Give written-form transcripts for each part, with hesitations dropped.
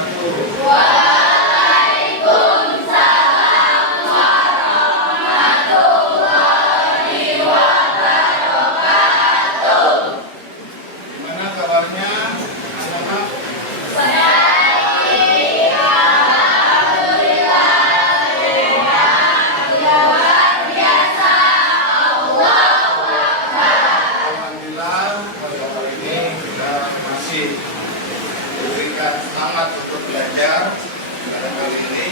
wabarakatuh. Gimana kabarnya anak-anak? Alhamdulillah pada hari ini kita masih diberikan semangat untuk belajar. Pada kali ini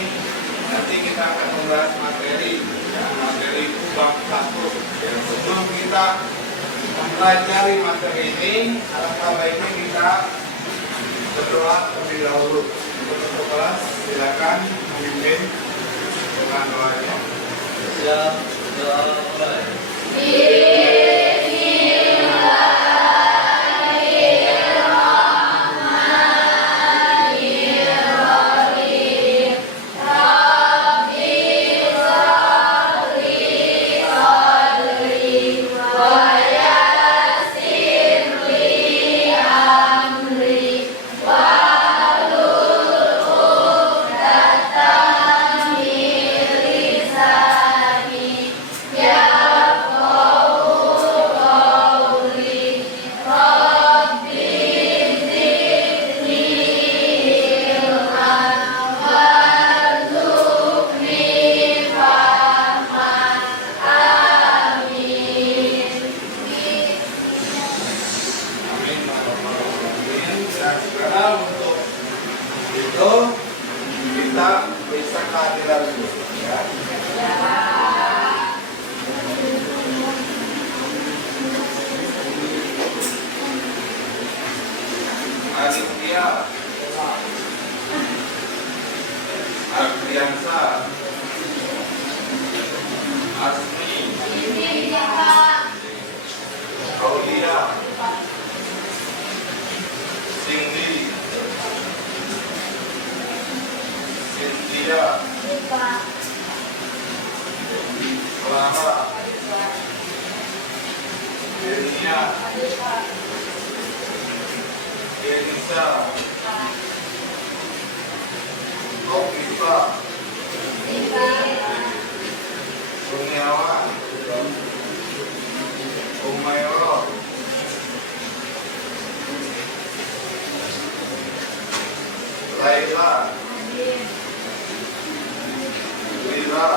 nanti kita akan membahas materi itu bab 1. Sebelum kita mempelajari materi ini, alangkah baiknya kita berdoa terlebih dahulu. Untuk kelas silakan memimpin dengan doanya. Siap, doa mulai. Sekarang untuk itu kita bisa kehadiran dulu ya. Aditya, Ardiansa, Asmi, Aulia, Cindy, Cynthia, Clara, Denia, Denisa, Okifa, Suniawan, Umayrah, Laila, Wira,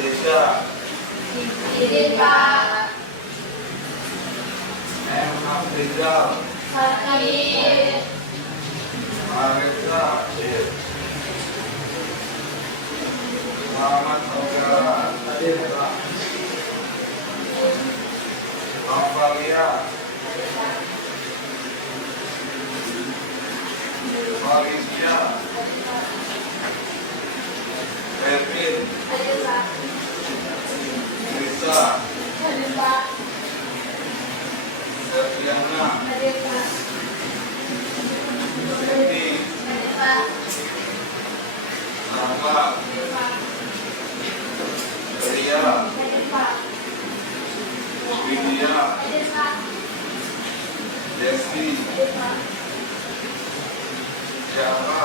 Desha, M. Afrizal, Marisa, Muhammad Saudara, Amalia, Malaysia, Erwin, Lisa, Sertiana, Siti, Sama, Ria, Widya, Desi, Java,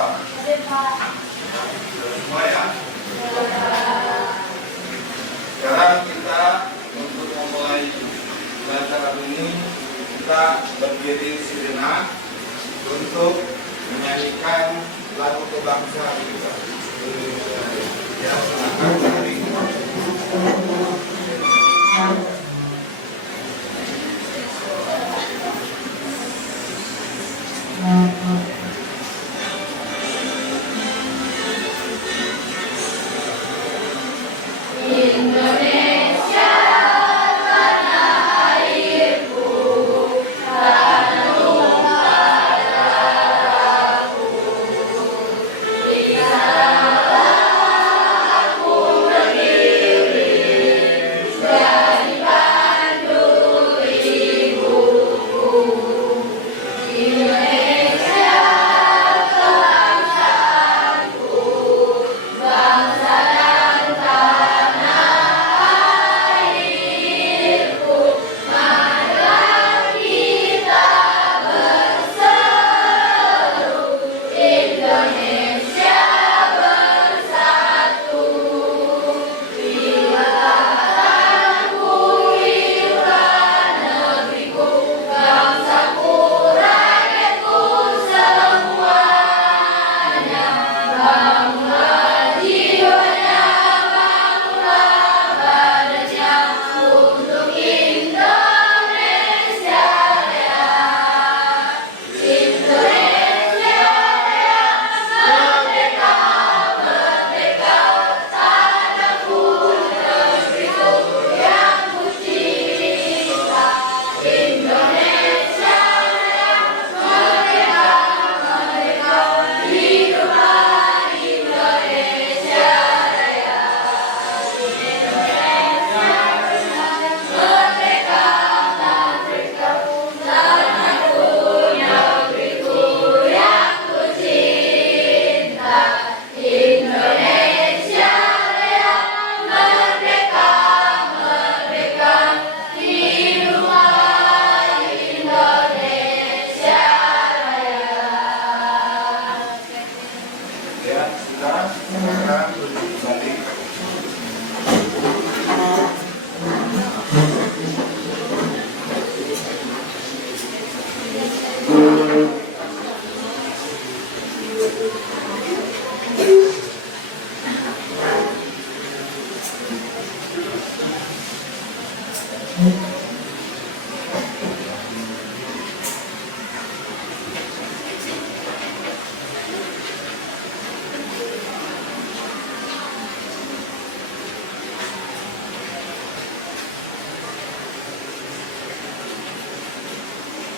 semua ya. Sekarang kita untuk memulai pelajaran ini kita berdiri sejenak untuk menyanyikan lagu kebangsaan kita. Ya, silakan cari. Dari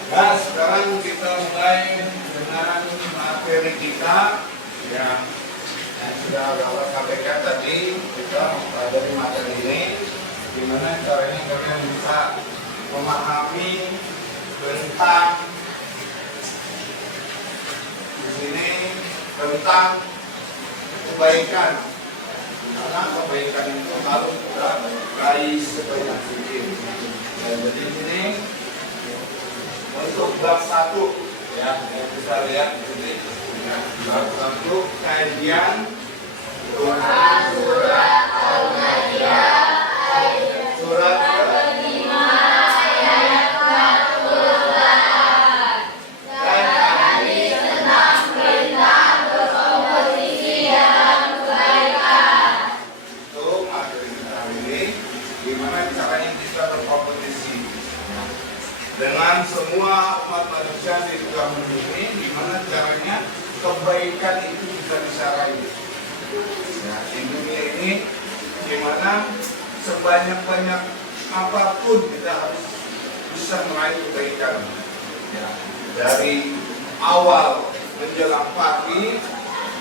Nah, sekarang kita mulai dengan materi kita yang sudah Bapak sampaikan tadi. Kita dari materi ini gimana caranya kalian bisa memahami tentang di sini tentang kebaikan. Karena kebaikan itu harus kita raih sebanyak mungkin. Dan jadi ini untuk bab 1 ya, yang bisa lihat di sini. Ya, bab 1 kajian surat Al-Ma'idah surat ke-5 ayat 48 dan hadis tentang perintah berkompetisi dalam kebaikan. Itu materi kita hari ini, gimana caranya kita berkompetisi dengan semua umat manusia di muka bumi ini, gimana caranya kebaikan itu bisa disarahi. Nah, di dunia ini gimana sebanyak-banyak apapun kita harus bisa meraih kebaikan. Ya, dari awal menjelang pagi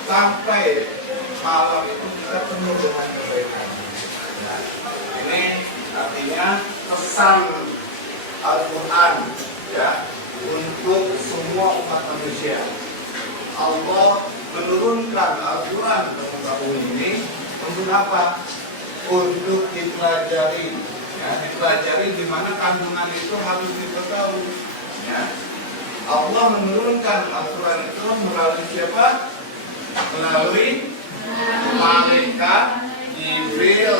sampai malam itu kita penuh dengan kebaikan. Nah, ini artinya pesan Al-Quran ya untuk semua umat manusia. Allah menurunkan Al-Quran ke muka bumi ini untuk apa? Untuk dipelajari. Ya, dipelajari di mana kandungan itu harus diketahui. Ya. Allah menurunkan Al-Quran itu melalui siapa? Melalui malaikat Jibril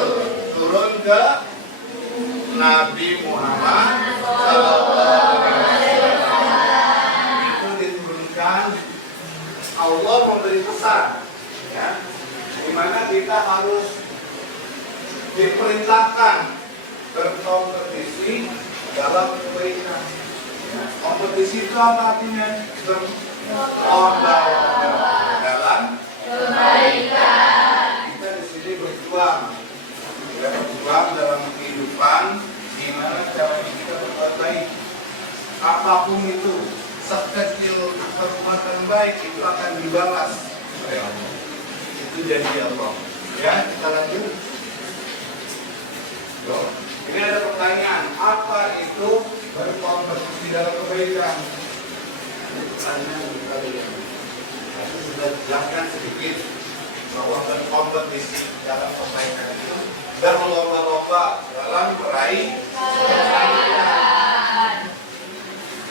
turun ke Nabi Muhammad itu diturunkan. Allah memberi pesan ya, di mana kita harus diperintahkan berkompetisi dalam kebaikan. Ya, kompetisi itu apa artinya? Berlomba dalam kebaikan. Kita di sini berjuang, ya, berjuang dalam kehidupan. Gimana caranya kita berbuat baik? Apapun itu, sekecil perbuatan baik itu akan dibalas oleh Allah. Itu janji Allah. Ya, kita lanjut. Yo, ini ada pertanyaan, apa itu berkompetisi dalam kebaikan? Pertanyaan kalian. Aku sudah jelaskan sedikit bahwa berkompetisi dalam kebaikan itu berlomba-lomba dalam meraih kebaikan.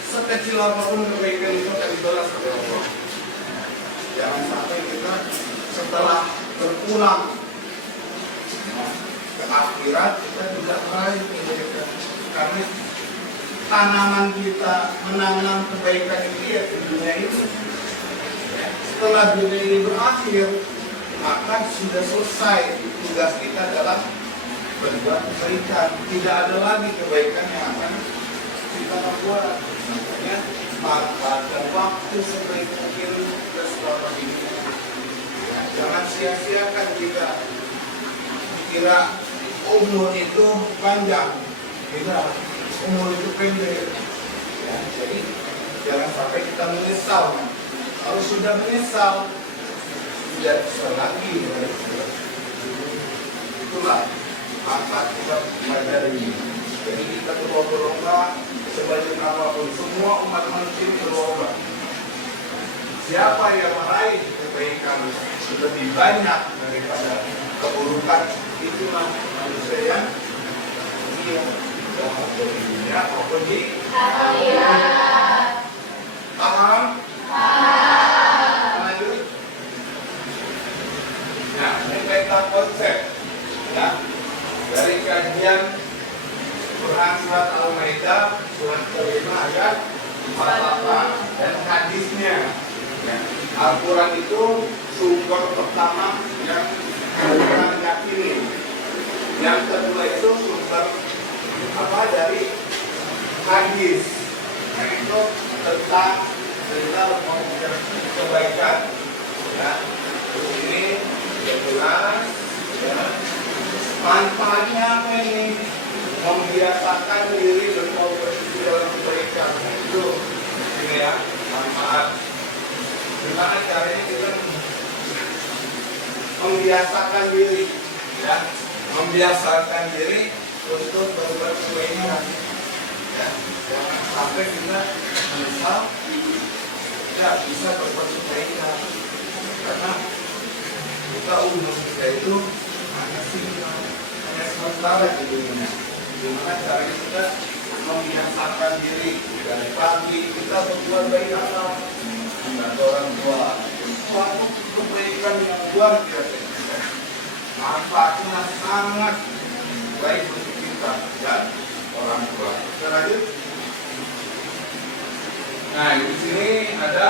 Sekecil apapun kebaikan itu akan dibalas oleh Allah. Jangan sampai kita setelah berpulang ke akhirat kita tidak meraih kebaikan, karena tanaman kita menanam kebaikan ini ya di dunia ini. Setelah dunia ini berakhir, maka sudah selesai tugas kita dalam berbuat kebaikan. Tidak ada lagi kebaikan yang akan kita perbuat. Makanya manfaatkan waktu sebaik mungkin selama hidup. Jangan sia-siakan kita kira umur itu panjang, tidak, umur itu pendek. Ya, jadi jangan sampai kita menyesal. Kalau sudah menyesal, tidak bisa lagi. Itulah manfaat kita belajar ini. Jadi kita berlomba-lomba sebanyak apapun, semua umat manusia berlomba. Siapa yang meraih kebaikan lebih banyak daripada keburukan, itulah manusia yang dia dapat dari dunia maupun di akhirat. Paham? Lanjut. Nah, ini tentang konsep ya dari kajian Quran surat Al-Ma'idah surat ke-5 ayat 48 dan hadisnya. Ya, Al-Quran itu sumber pertama yang kita yakini. Yang kedua itu sumber apa dari hadis. Nah, itu tentang cerita kebaikan. Ya, ini jelas. Ya. Manfaatnya apa ini? Membiasakan diri berkompetisi dalam kebaikan itu. Nah, gimana caranya kita membiasakan diri, ya, membiasakan diri untuk berbuat kebaikan, ya, jangan sampai kita menyesal tidak bisa berbuat kebaikan karena kita umur kita itu hanya sementara di dunia. Gimana caranya kita membiasakan diri dari pagi kita berbuat baik akal kepada orang tua, suatu kebaikan yang luar biasa, manfaatnya sangat baik untuk kita dan orang tua. Kita lanjut. Nah, di sini ada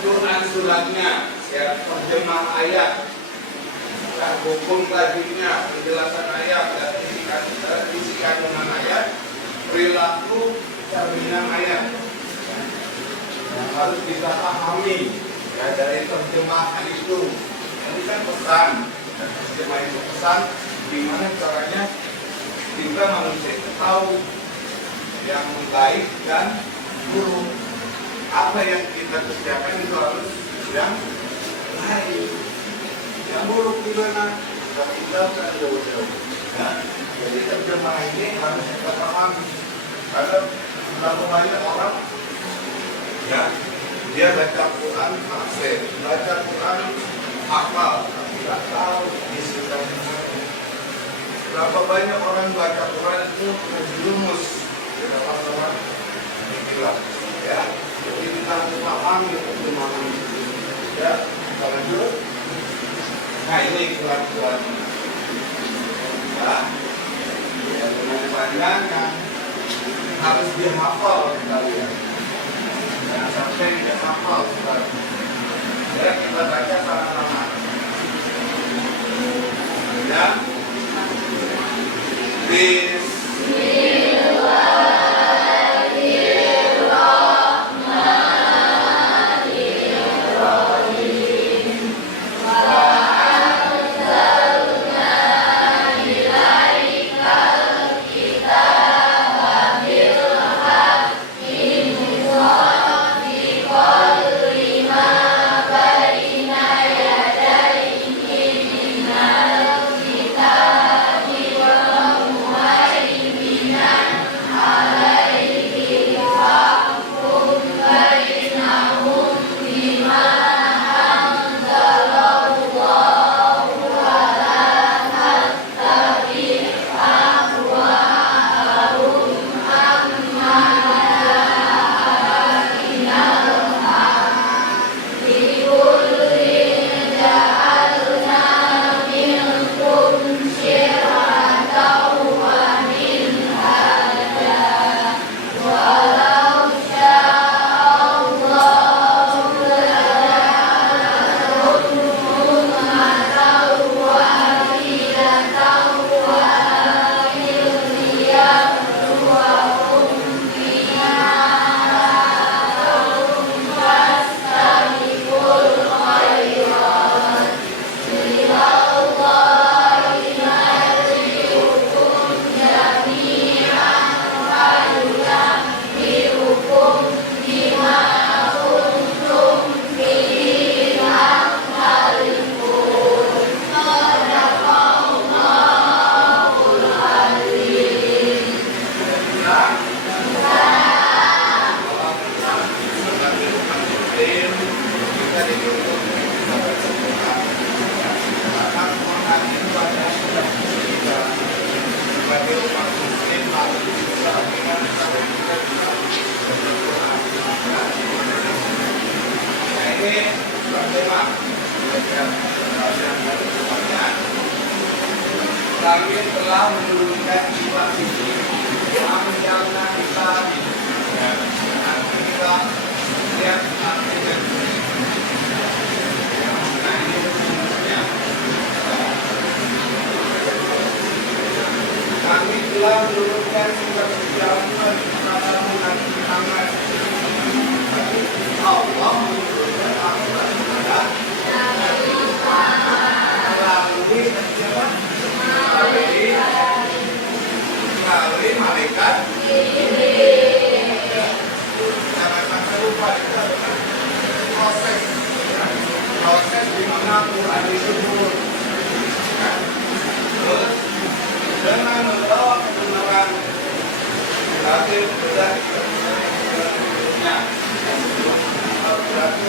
Quran suratnya, ya, terjemah ayat, dan hukum tajwidnya, penjelasan ayat dan isi kandungan ayat, perilaku cerminan ayat yang harus kita pahami, ya, dari terjemahan itu. Ini kan pesan, dan terjemah itu pesan gimana caranya kita manusia itu tahu yang baik dan buruk. Apa yang kita kerjakan itu harus yang baik, yang buruk gimana kita tinggalkan jauh-jauh. Nah, jadi terjemah ini harus kita pahami. Karena berapa banyak orang, ya, dia baca Quran fasih, baca Quran hafal, tapi tidak tahu isi kandungannya. Berapa banyak orang baca Quran itu terjerumus di dalam orang ikhlas, ya. Jadi kita harus pahami perkembangan itu. Ya, kita lanjut. Nah, ini Quran. Ya, ya, dengan panjang yang harus dihafal kalian. Jangan sampai tidak hafal sekarang. Ya, kita baca sama-sama. Ya. Kami telah menurunkan kitab ini yang menjaga kita, kita lihat artinya. Nah, ini sebenarnya kami telah menurunkan kitab sejarah kepadamu Nabi Muhammad. Allah menurunkan Al-Quran kepada melalui siapa? Melalui malaikat proses di mana Quran disebut. Terus dengan membawa kebenaran berarti dari kebenarannya berarti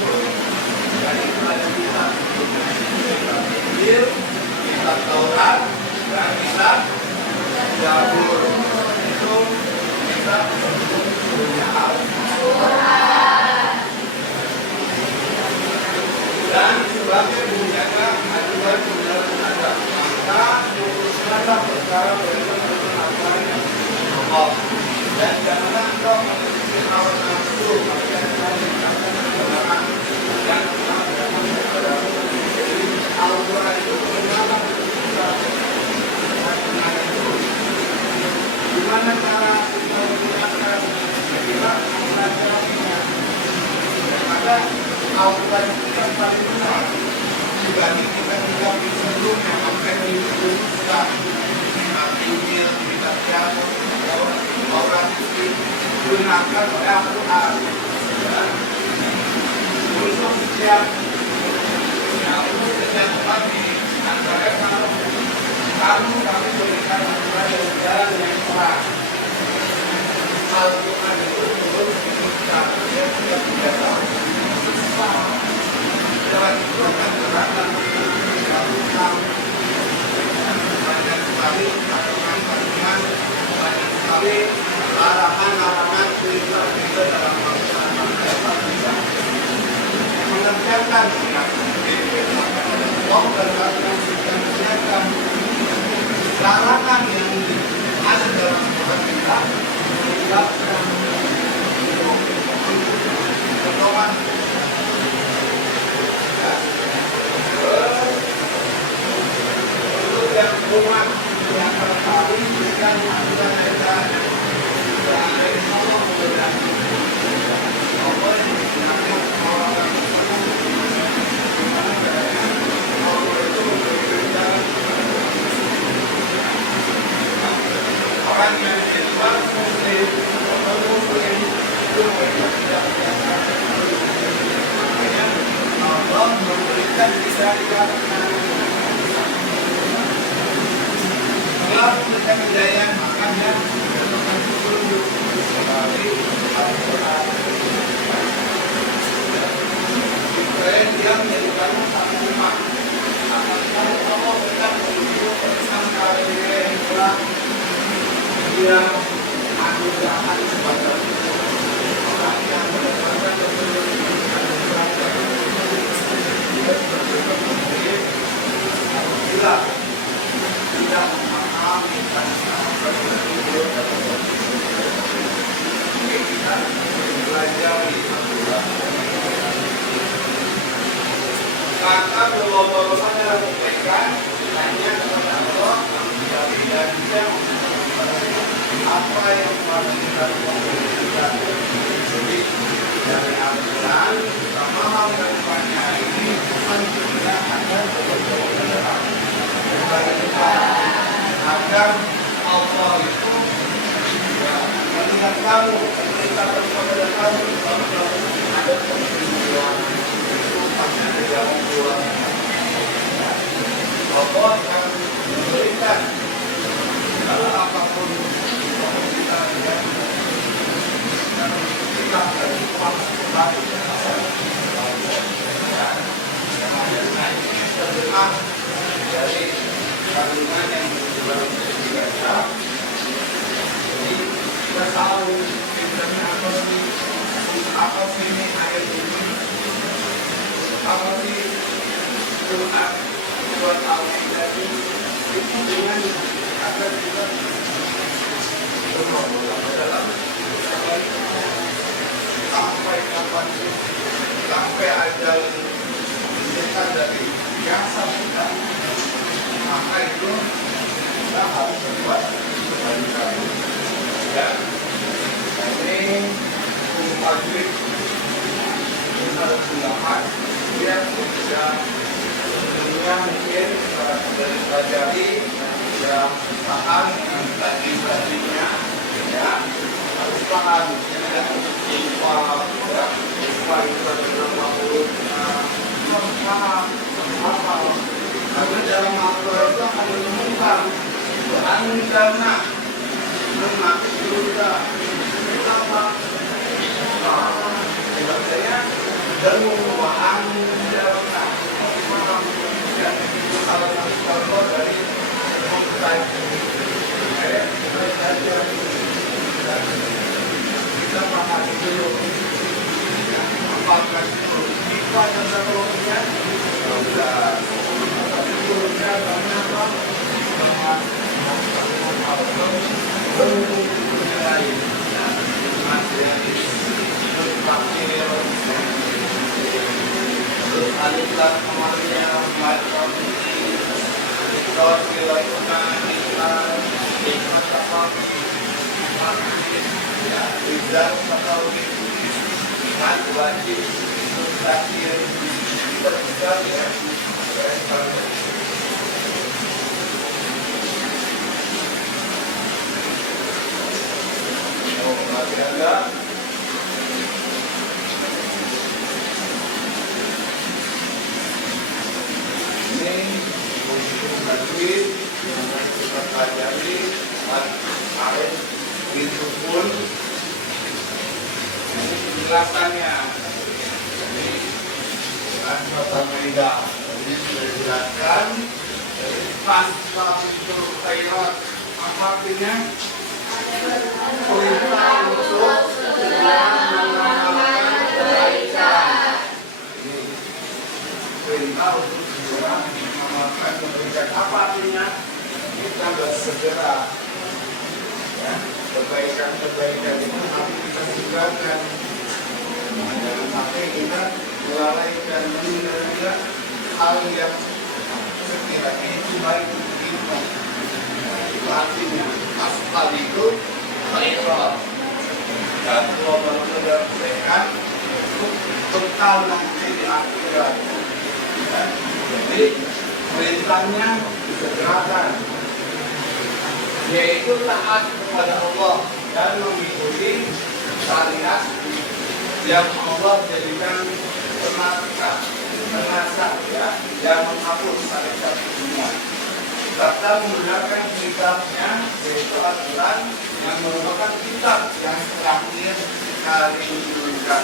dari kita Injil, kitab Taurat, dan kitab Zabur. Itu kita punya dan sebagai menjaga aduan kebenaran ada maka uruskanlah perkara berkebenaran Allah dan janganlah engkau mengikuti hawa nafsu maka akan kebenaran dan Al-Quran itu mengenalkan kita gimana cara kita menggunakan kita mempelajarinya maka Al-Quran itu yang paling benar dibanding kita sebelumnya sampai dibutuhkan Injil, kitab Yakub, Taurat itu digunakan oleh Al-Quran untuk setiap pagi antara kami berikan kepada jalan yang terang. Al-Quran itu turun dia tidak biasa. Jalan itu akan terang dan terang. Banyak sekali aturan-aturan, banyak sekali larangan-larangan kita dalam Al-Quran mengerjakan Allah dan mengerjakan larangan yang ada dalam Quran kita menjelaskan pedoman untuk yang umat yang tertarik dengan aturan edan yang ada di Allah dan Allah yang digunakan orang orang yang hebat muslim itu tidak biasa. Makanya Allah memberikan kita kalau kita kejayaan makanya tunjuk dari Al-Quran. Israel dia menjadikan satu umat. Kalau Allah berikan tunjuk sampai Israel dia anugerahkan kepada orang yang mendapatkan apabila tidak memahami kita pelajari kata bahwa saya menyampaikan hanya kepada Allah dan dia apa yang harus kita lakukan dari Al-Quran sama hal yang banyak ini bukan kita akan agar Allah itu melihat kamu kita kepada kamu kalau ada kemudian itu pasti ada jalan keluar Allah akan memberikan kalau apapun kita lihat kita dari waktu terdengar dari kandungan yang baru biasa. Jadi kita tahu sebenarnya apa sih ini ayat ini, apa sih Quran buat Al-Quran itu dengan agar kita dalam sampai kapan sampai ajal kita dari biasa kita maka itu kita harus berbuat kebaikan ya ini wajib kita harus melakukan biar bisa dunia mungkin dari pelajari ya paham dengan tadi-tadinya ya harus paham ya infak ya infak itu adalah makhluk paham, hafal. Karena dalam Al-Quran itu akan menemukan Anda anak juga apa? Saya dan membawa Anda salah satu contoh dari kita pahami dulu apakah itu ada teknologinya sudah turunnya karena apa bentuknya lain materialis terpakir terus aliran kemarinnya macam terus wilayah nikmat apa ya tidak atau nikmat wajib terakhir berbicara ya masih ada ini untuk tajwid yang kita pelajari kemarin itu pun ini penjelasannya ini Al-Maidah ini sudah dijelaskan tanpa itu khairat apa artinya perintah untuk mengamalkan kebaikan. Ini perintah untuk mengamalkan kebaikan. Apa artinya? Kita bersegera. Ya, kebaikan itu harus kita segerakan. Jangan sampai kita melalaikan menunda hal yang sekiranya itu baik untuk kita. Itu artinya asal itu khairat dan Allah berkata untuk bekal nanti di akhirat. Jadi perintahnya disegerakan, yaitu taat kepada Allah dan mengikuti syariat yang Allah jadikan penasihat ya, yang menghapus syariat semua. Serta menggunakan kitabnya yaitu Al-Quran yang merupakan kitab yang terakhir kali diturunkan.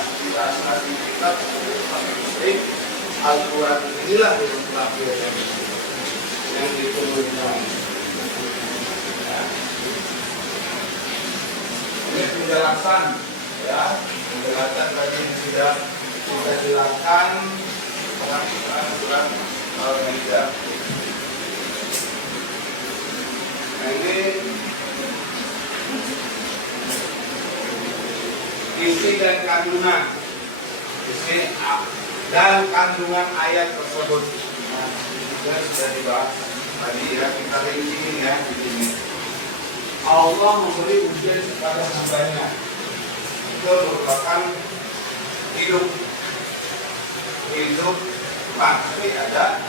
Kitab Muslim Al-Quran inilah yang terakhir yang diturunkan. Ya. Ini penjelasan ya, penjelasan tadi sudah kita jelaskan pengambilan Al-Quran Al-Maidah. Ini isi dan kandungan ayat tersebut. Nah, sudah dibahas tadi ya, kita rinci ya di sini. Allah memberi ujian kepada hambanya. Itu merupakan hidup pasti ada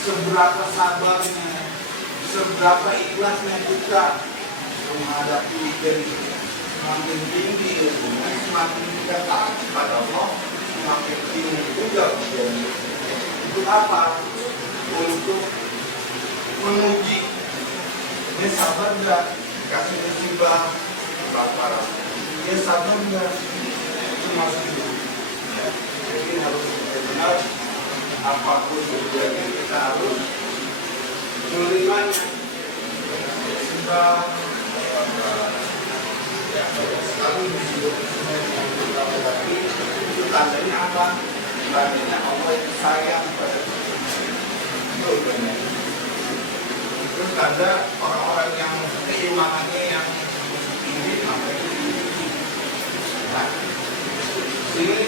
seberapa sabarnya, seberapa ikhlasnya kita menghadapi ujian. Semakin tinggi ilmunya, semakin kita taat kepada Allah, semakin tinggi juga ujian. Untuk apa? Untuk menguji. Dia sabar nggak? Kasih musibah, parah. Dia sabar nggak? Itu masih hidup. Jadi harus benar. Apapun tujuannya kita harus menerimanya. Musibah, ya selalu hidup lagi itu tandanya apa? Tandanya Allah itu sayang pada kita. Itu benar. Terus ada orang-orang yang keimanannya yang tinggi sampai nah, sini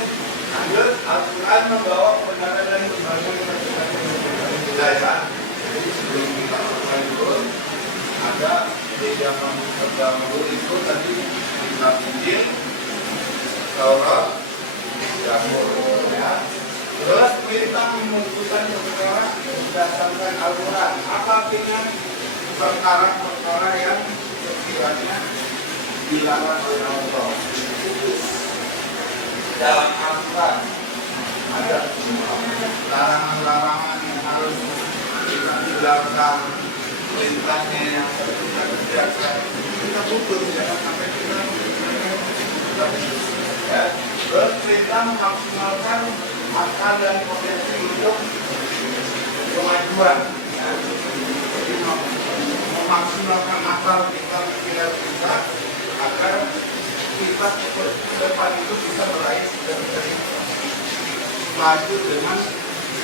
lanjut Al-Quran membawa kebenaran dari berbagai budaya. Jadi sebelum kita Al-Quran itu ada di zaman terdahulu itu tadi kitab Injil, Taurat, Zabur, ya. Terus perintah menentukan perkara berdasarkan Al-Quran. Apa artinya? Perkara-perkara yang sekiranya dilarang oleh Allah dalam Al-Quran. ada larangan-larangan yang harus kita tinggalkan, perintahnya yang harus kita kerjakan, kita putus jangan sampai kita ya. Terus kita memaksimalkan akal dan potensi untuk kemajuan ya. Jadi memaksimalkan akal kita tidak bisa agar kita ke depan itu bisa meraih dari maju dengan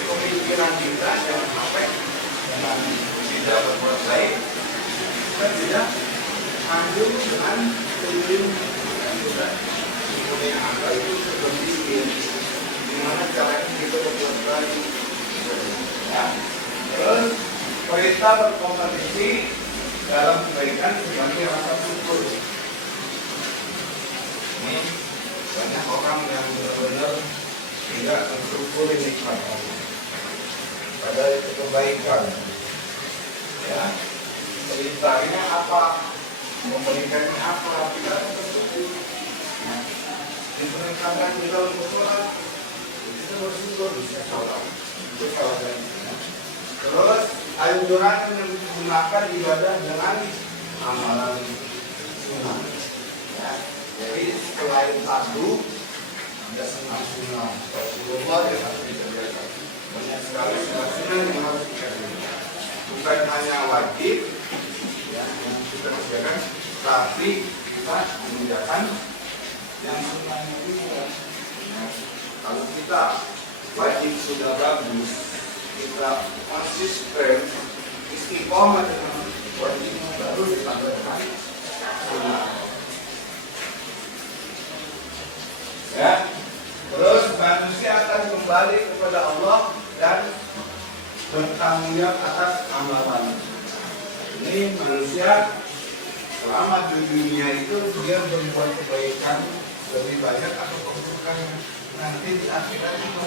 pemikiran kita, jangan sampai dengan tidak berbuat baik kita tidak maju dengan tujuan yang sudah punya akal itu berpikir gimana caranya kita berbuat baik ya. Terus perintah berkompetisi dalam kebaikan sebagai rasa syukur. Ini banyak orang yang benar-benar tidak mensyukuri nikmat Allah. Padahal itu kebaikan. Ya, perintahnya apa? Memberikannya apa? Tidak bersyukur. Nah, diperintahkan kita untuk sholat, kita bersyukur bisa sholat. Itu sholat. Terus anjuran menggunakan ibadah dengan amalan sunnah. Ya, jadi selain satu ada sunnah-sunnah Rasulullah yang harus dikerjakan. Banyak sekali sunnah yang harus dikerjakan. Bukan hanya wajib ya, yang kita kerjakan, tapi kita mengerjakan yang sunnahnya juga. Ya, kalau kita wajib sudah bagus, kita konsisten istiqomah dengan wajib baru ditambahkan sunnah. Ya, terus manusia akan kembali kepada Allah dan bertanggung jawab atas amalan. Ini manusia selama di dunia itu dia berbuat kebaikan lebih banyak atau keburukan, nanti di akhirat itu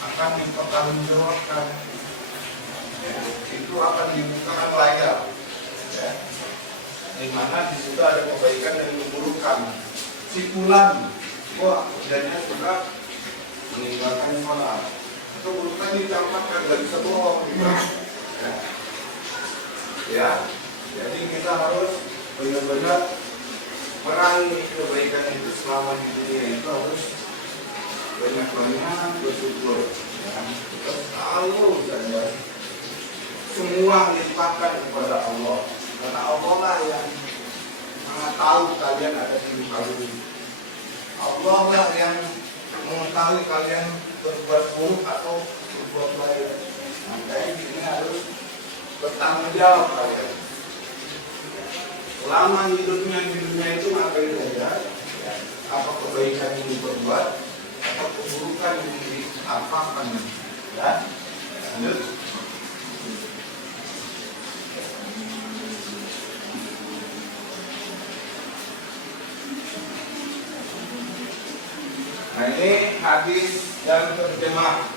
akan dipertanggungjawabkan. Ya, itu akan dibukakan layar. Ya, di mana di situ ada kebaikan dan keburukan. Si fulan, wah kerjanya suka meninggalkan sholat. Keburukan dicampakkan, gak bisa bohong. Ya, jadi kita harus benar-benar merangi kebaikan itu selama di dunia itu harus banyak-banyak bersyukur. Ya, kita selalu saja semua limpahkan kepada Allah, karena Allah lah yang tahu kalian ada di muka bumi. Allah lah yang mengetahui kalian berbuat buruk atau berbuat baik. Makanya ini harus bertanggung jawab kalian. Selama hidupnya di dunia itu ngapain saja, ya, apa kebaikan yang diperbuat, apa keburukan yang diapakan, ya. Lanjut. Nah ini hadis dan terjemah.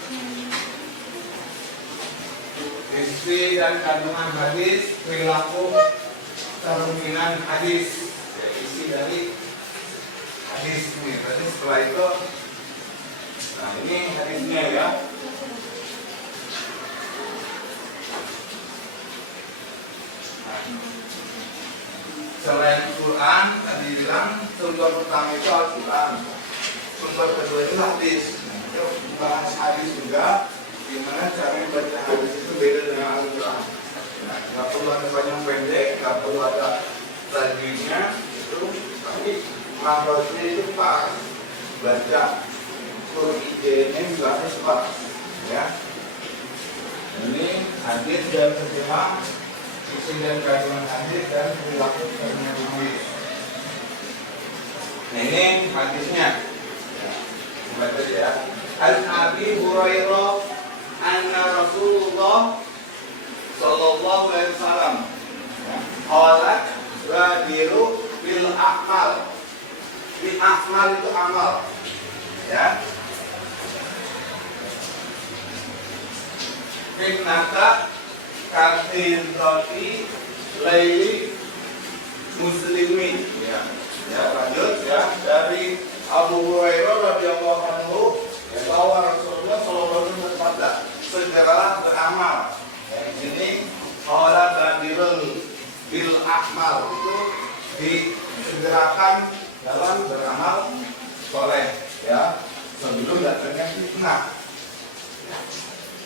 Isi dan kandungan hadis, perilaku cerminan hadis. Isi dari hadis ini. Tadi setelah itu, nah ini hadisnya ya. Selain Quran, tadi bilang sumber pertama itu Al-Quran. Sumber kedua itu hadis. Nah, bahas hadis juga, gimana cara membaca hadis itu beda dengan Al-Quran. Nah, nggak perlu ada panjang pendek, nggak perlu ada tajwidnya, itu tapi makhrajnya itu pas. Baca huruf ij-nya juga harus pas. Ya. Ini hadis dan terjemah, isi dan kandungan hadis dan perilaku cerminan hadis. Nah ini hadisnya. Baca ya. Al-Abi Hurairah anna Rasulullah sallallahu alaihi wasallam qala badiru bil a'mal. Bil a'mal itu amal. Ya. Finnaka katin roti laili muslimin. Ya. Ya lanjut ya dari Abu Hurairah radhiyallahu anhu bahwa Rasulullah sallallahu alaihi wasallam bersabda, segeralah beramal. Di sini qala badirul bil a'mal itu disegerakan dalam beramal soleh, ya, sebelum datangnya fitnah.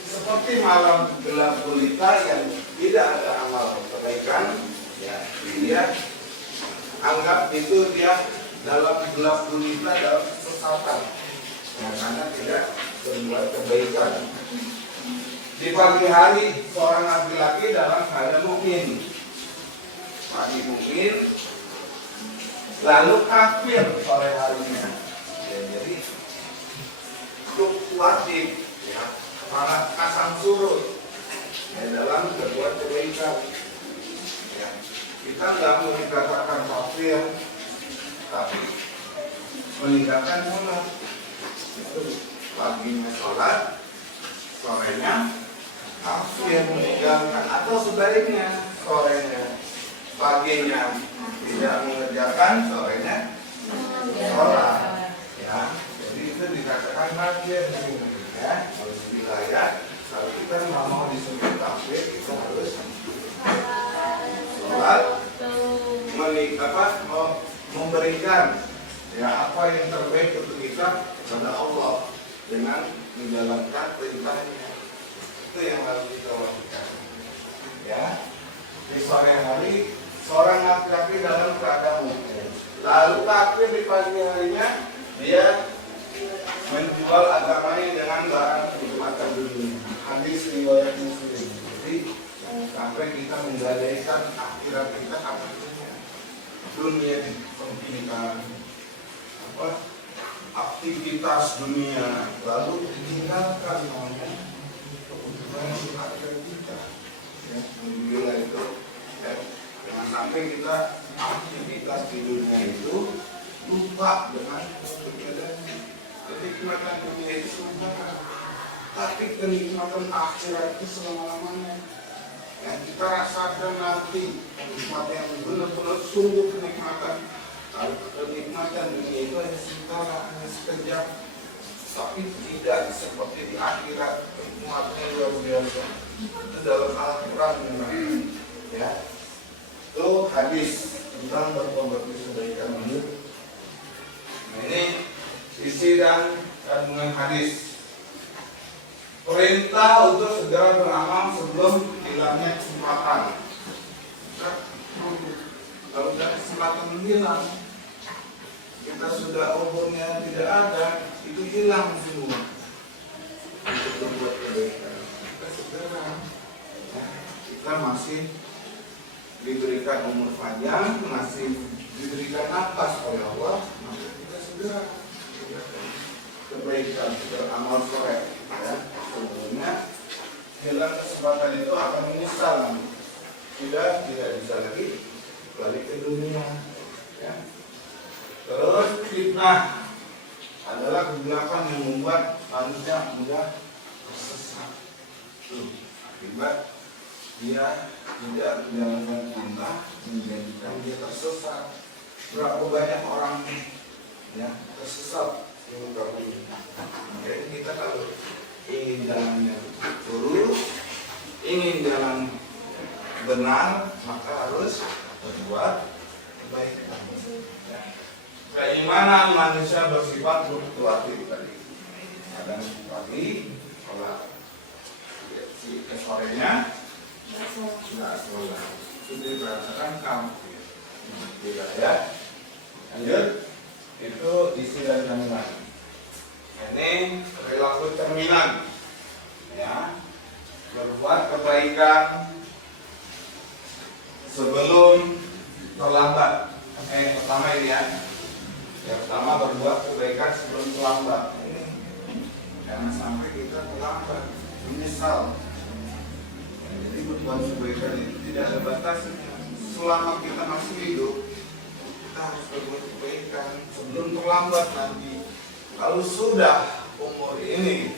Seperti malam gelap gulita yang tidak ada amal kebaikan, ya, dia anggap itu dia dalam gelap gulita, dalam kesesatan, ya, karena tidak berbuat kebaikan. Di pagi hari seorang laki-laki dalam keadaan mukmin, pagi mukmin, lalu kafir sore harinya. Ya, jadi fluktuatif, ya, para pasang surut, ya, dalam berbuat kebaikan. Ya, kita nggak mau dikatakan kafir, tapi meninggalkan sholat. Itu paginya sholat, sorenya kafir, meninggalkan, atau sebaliknya sorenya, paginya tidak mengerjakan, sorenya sholat. Ya, jadi itu dikatakan kafir. Ya, harus wilayah. Kalau kita nggak mau disebut kafir, kita harus sholat, memberikan, ya, apa yang terbaik untuk kita kepada Allah dengan menjalankan perintahnya. Itu yang harus kita lakukan. Ya, di sore hari seorang laki-laki dalam keadaan mukmin, lalu kafir di pagi harinya dia menjual agamanya dengan barang kenikmatan dunia. Hadis riwayat Muslim. Jadi sampai kita menggadaikan akhirat kita apa dunia pendidikan, apa aktivitas dunia, lalu ditinggalkan namanya kebutuhan akhirat kita. Ya, dunia itu, ya, jangan sampai kita aktivitas di dunia itu lupa dengan kebenarannya. Kenikmatan dunia itu sementara, tapi kenikmatan akhirat itu selama-lamanya. Yang kita rasakan nanti kenikmatan yang benar-benar sungguh kenikmatan. Kalau kenikmatan dunia itu hanya sementara, hanya sekejap, tapi tidak seperti di akhirat, kenikmatan yang luar biasa. Itu dalam Al-Quran, ya. Itu hadis tentang bertobat kebaikan ini. Nah, ini isi dan kandungan hadis. Perintah untuk segera beramal sebelum hilangnya kesempatan. Kalau sudah kesempatan hilang, kita sudah umurnya tidak ada, itu hilang semua. Untuk berbuat kebaikan, kita segera. Kita masih diberikan umur panjang, masih diberikan nafas oleh Allah, maka kita segera kebaikan, beramal soleh. Ya, sebelumnya hilang kesempatan itu akan menyesal nanti. Tidak bisa lagi balik ke dunia. Ya. Terus fitnah adalah kegelapan yang membuat manusia mudah tersesat. Akibat dia tidak menjalankan perintah menjadikan dia tersesat. Berapa banyak orang, ya, tersesat di muka bumi. Jadi kita kalau ingin jalannya lurus, ingin jalan benar, maka harus berbuat kebaikan. Ya. Keimanan manusia bersifat fluktuatif tadi. Kadang pagi, sholat, sorenya nggak sholat. Itu dikatakan kafir. Tidak, ya. Lanjut. Itu isi dan kandungan. Ini perilaku cerminan, ya, berbuat kebaikan sebelum terlambat. Pertama ini, ya, yang pertama berbuat kebaikan sebelum terlambat. Jangan sampai kita terlambat, menyesal. Jadi berbuat kebaikan itu tidak ada batasnya. Selama kita masih hidup, kita harus berbuat kebaikan sebelum terlambat nanti. Kalau sudah umur ini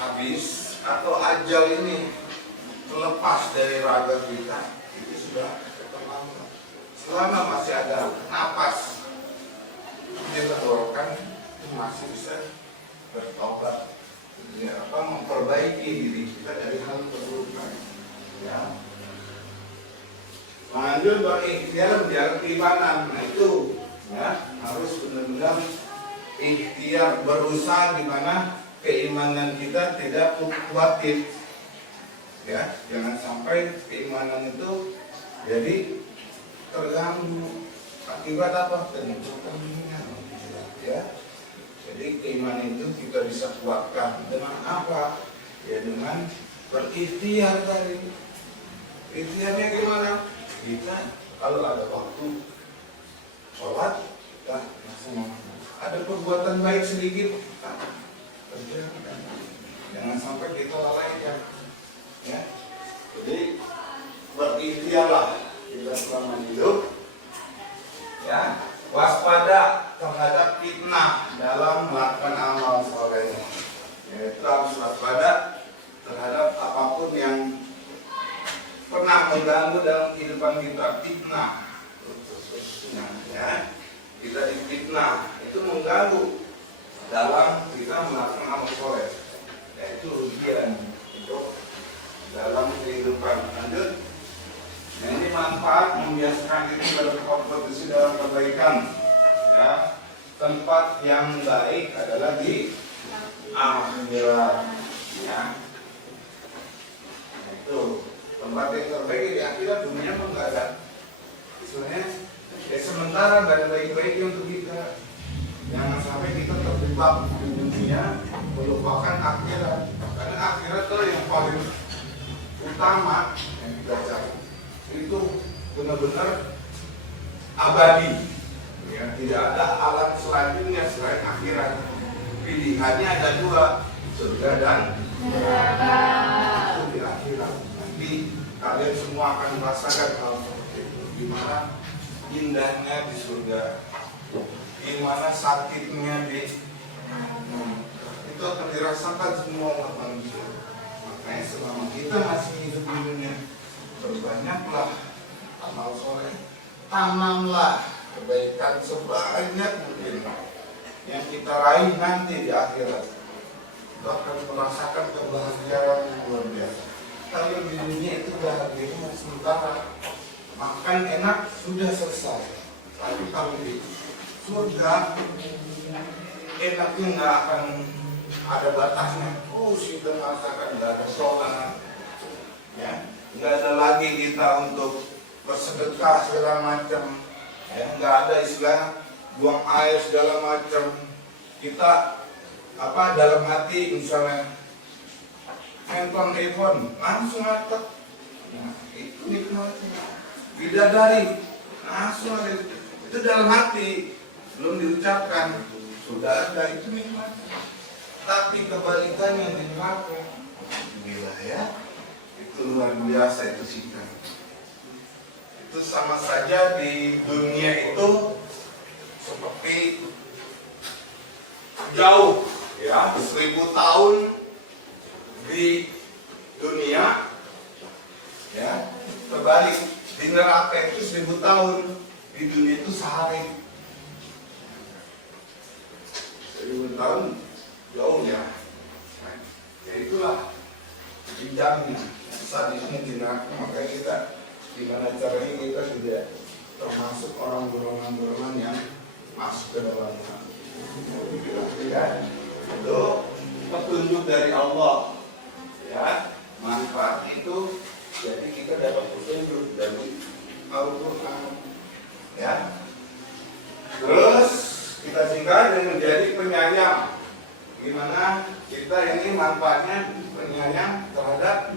habis atau ajal ini terlepas dari raga kita, itu sudah terlambat. Selama masih ada napas, kita doakan masih bisa bertobat, ya, memperbaiki diri kita dari hal keburukan. Ya. Lanjut berikhtiar menjaga keimanan. Nah itu ya harus benar-benar ikhtiar, berusaha di mana keimanan kita tidak fluktuatif. Ya, jangan sampai keimanan itu jadi terganggu akibat apa? Penyebutan dunia. Ya. Jadi keimanan itu kita bisa kuatkan dengan apa? Ya dengan berikhtiar tadi. Ikhtiarnya gimana? Kita kalau ada waktu sholat, kita langsung ada perbuatan baik sedikit, kita kerjakan. Jangan sampai kita lalaikan. Ya. Jadi berikhtiarlah kita selama hidup. Ya, waspada terhadap fitnah dalam melakukan amal soleh. Yaitu harus waspada terhadap apapun yang pernah mengganggu dalam kehidupan kita, fitnah. Ya, kita difitnah itu mengganggu dalam kita melakukan amal soleh. Yaitu ujian untuk dalam kehidupan. Lanjut. Nah, ini manfaat membiasakan diri berkompetisi dalam kebaikan. Ya, tempat yang baik adalah di akhirat. Ya, nah, itu tempat yang terbaik di akhirat. Dunia pun nggak ada. Sebenarnya ya sementara nggak ada baik-baiknya untuk kita. Jangan sampai kita terjebak di dunia melupakan akhirat. Karena akhirat itu yang paling utama yang kita cari. Itu benar-benar abadi. Ya, tidak ada alam selanjutnya selain akhirat. Pilihannya ada dua, surga dan neraka. Itu di akhirat. Nanti kalian semua akan merasakan hal seperti itu. Gimana indahnya di surga, gimana sakitnya di itu akan dirasakan semua umat manusia. Makanya selama kita masih hidup di dunia, berbanyaklah amal soleh, tanamlah kebaikan sebanyak mungkin yang kita raih nanti di akhirat. Kita akan merasakan kebahagiaan yang luar biasa. Kalau di dunia itu bahagia sementara, makan enak sudah selesai. Tapi kalau di surga enaknya nggak akan ada batasnya. Kita merasakan nggak ada sholat, ya, nggak ada lagi kita untuk bersedekah segala macam, ya, nggak ada istilah buang air segala macam. Kita dalam hati misalnya handphone langsung atas, nah, itu nikmatnya. Bidadari langsung ada, itu dalam hati belum diucapkan sudah ada, itu nikmatnya. Tapi kebalikannya di neraka, gila ya, itu luar biasa itu sikap. Itu sama saja di dunia itu seperti jauh, ya, 1000 tahun di dunia, ya, terbalik di neraka itu 1000 tahun, di dunia itu sehari. 1000 tahun jauh ya. Nah, ya itulah pinjamnya. Sadisnya di neraka. Makanya kita gimana caranya kita tidak termasuk orang golongan-golongan yang masuk ke dalam ya. Itu petunjuk dari Allah, ya, manfaat itu. Jadi kita dapat petunjuk dari Al-Quran, ya. Terus kita singkat dengan menjadi penyayang. Gimana kita ini manfaatnya penyayang terhadap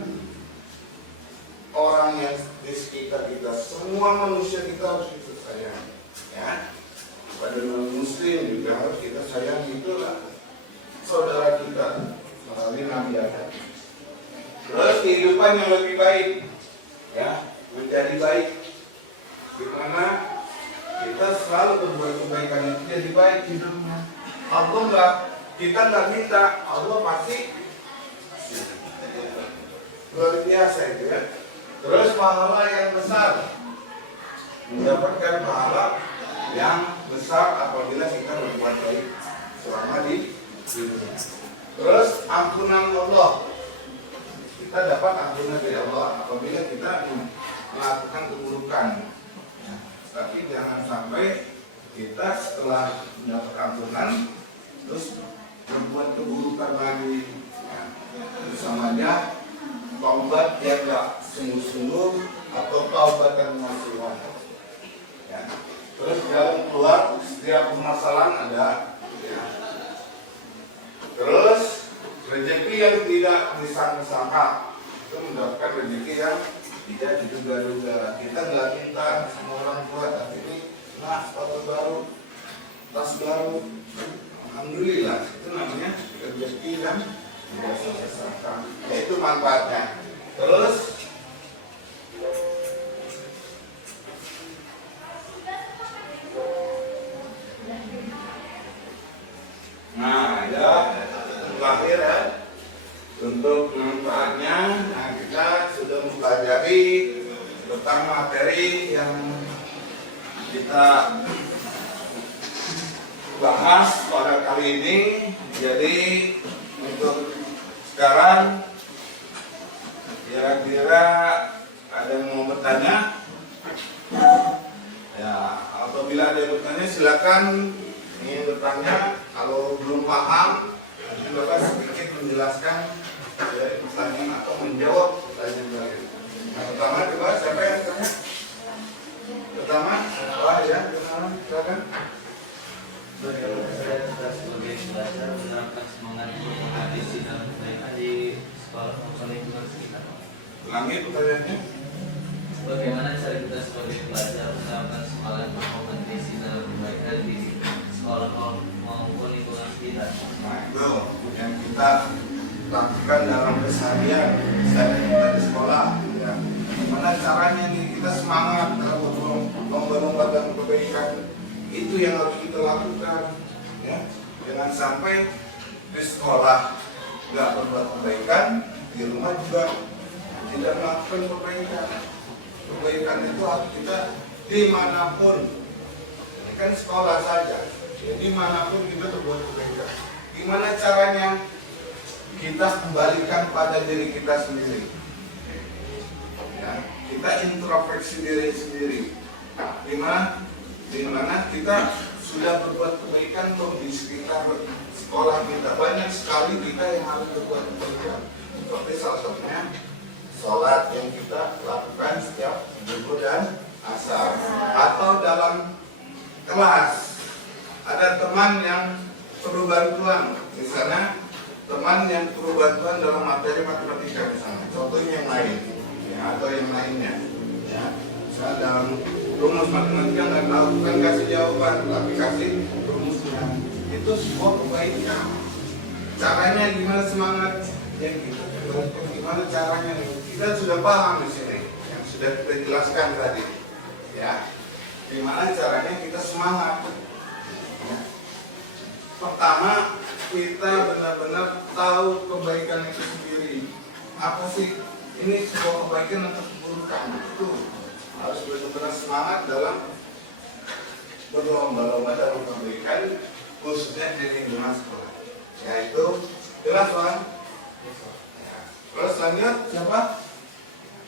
orang yang di sekitar kita. Semua manusia kita harus kita sayang, ya. Pada non-muslim juga harus kita sayang. Itulah saudara kita melalui Nabi Adam. Terus kehidupan yang lebih baik, ya, menjadi baik. Gimana kita selalu berbuat kebaikan itu jadi baik hidupnya. Kita nggak minta, Allah pasti luar biasa itu ya. Terus pahala yang besar, mendapatkan pahala yang besar apabila kita berbuat baik selama di dunia. Terus ampunan Allah, kita dapat ampunan dari Allah apabila kita melakukan keburukan. Ya, tapi jangan sampai kita setelah mendapat ampunan terus berbuat keburukan lagi. Ya, itu sama aja taubat yang gak sungguh-sungguh atau taubat yang nasuhan. Ya. Terus jalan keluar setiap permasalahan ada. Ya. Terus rezeki yang tidak disangka-sangka itu mendapatkan rezeki yang tidak diduga-duga. Kita nggak minta sama orang tua, tapi ini sepatu baru, tas baru. Alhamdulillah, itu namanya rezeki yang tidak disangka. Itu manfaatnya. Terus terakhir ya, untuk manfaatnya, kita sudah mempelajari tentang materi yang kita bahas pada kali ini. Jadi untuk sekarang kira-kira ada yang mau bertanya? Ya, apabila ada yang bertanya silakan ingin bertanya. Kalau belum paham, nanti Bapak sedikit menjelaskan dari pertanyaan atau menjawab pertanyaan beliau. Yang pertama, coba siapa yang bertanya? Pertama, wah ya, kenalan, silakan. Saya sudah sebagai pelajar menerapkan semangat menghabisi dalam kebaikan di sekolah maupun lingkungan sekitar. Ulangi pertanyaannya. Bagaimana cara kita sebagai pelajar menerapkan semangat menghabisi dalam kebaikan di sekolah maupun lingkungan sekitar? Nah, itu yang kita lakukan dalam keseharian kita di sekolah. Ya. Gimana caranya nih kita semangat dalam lomba-lomba dalam kebaikan? Itu yang harus kita lakukan. Ya. Jangan sampai di sekolah nggak berbuat kebaikan, di rumah juga tidak melakukan kebaikan. Kebaikan itu harus kita dimanapun. Ini kan sekolah saja. Jadi dimanapun kita berbuat kebaikan. Gimana caranya? Kita kembalikan pada diri kita sendiri. Ya, kita introspeksi diri sendiri. Dimana kita sudah berbuat kebaikan loh di sekitar sekolah kita. Banyak sekali kita yang harus berbuat kebaikan. Seperti salah satunya sholat yang kita lakukan setiap subuh dan asar. Atau dalam kelas ada teman yang perlu bantuan, misalnya teman yang perlu bantuan dalam materi matematika misalnya, contohnya yang lain, ya, atau yang lainnya, ya. Misalnya dalam rumus matematika nggak tahu, kan kasih jawaban, tapi kasih rumusnya, itu sebuah kebaikan. Caranya gimana semangat? Ya kita gimana caranya? Kita sudah paham di sini, yang sudah kita jelaskan tadi, ya. Gimana caranya kita semangat? Ya. Pertama, kita benar-benar tahu kebaikan itu sendiri. Apa sih? Ini sebuah kebaikan atau keburukan? Itu harus benar-benar semangat dalam berlomba-lomba dalam kebaikan, khususnya di lingkungan sekolah. Yaitu jelas, Bang? Ya. Terus lanjut, siapa?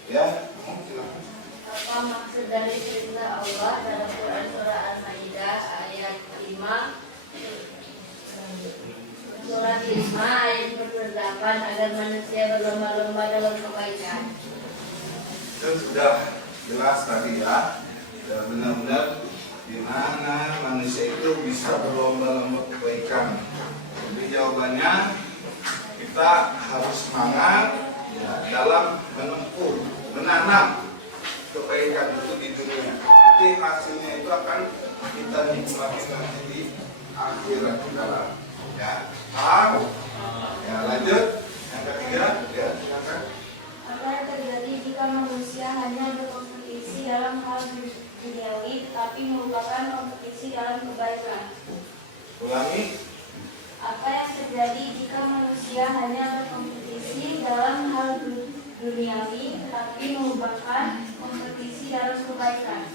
Ya, silakan. Apa maksud dari perintah Allah dalam Quran surah Al-Maidah ayat 5? Surat 5 ayat 48 agar manusia berlomba-lomba dalam kebaikan. Itu sudah jelas tadi ya. Dan benar-benar di mana manusia itu bisa berlomba-lomba kebaikan. Jadi jawabannya kita harus semangat ya, dalam menempuh, menanam kebaikan itu di dunia. Nanti hasilnya itu akan kita nikmati nanti di akhirat kita. Ya, paham? Ya, lanjut. Yang ketiga, ya, silakan. Apa yang terjadi jika manusia hanya berkompetisi dalam hal duniawi tetapi merupakan kompetisi dalam kebaikan? Ulangi. Apa yang terjadi jika manusia hanya berkompetisi dalam hal duniawi tetapi merupakan kompetisi dalam kebaikan?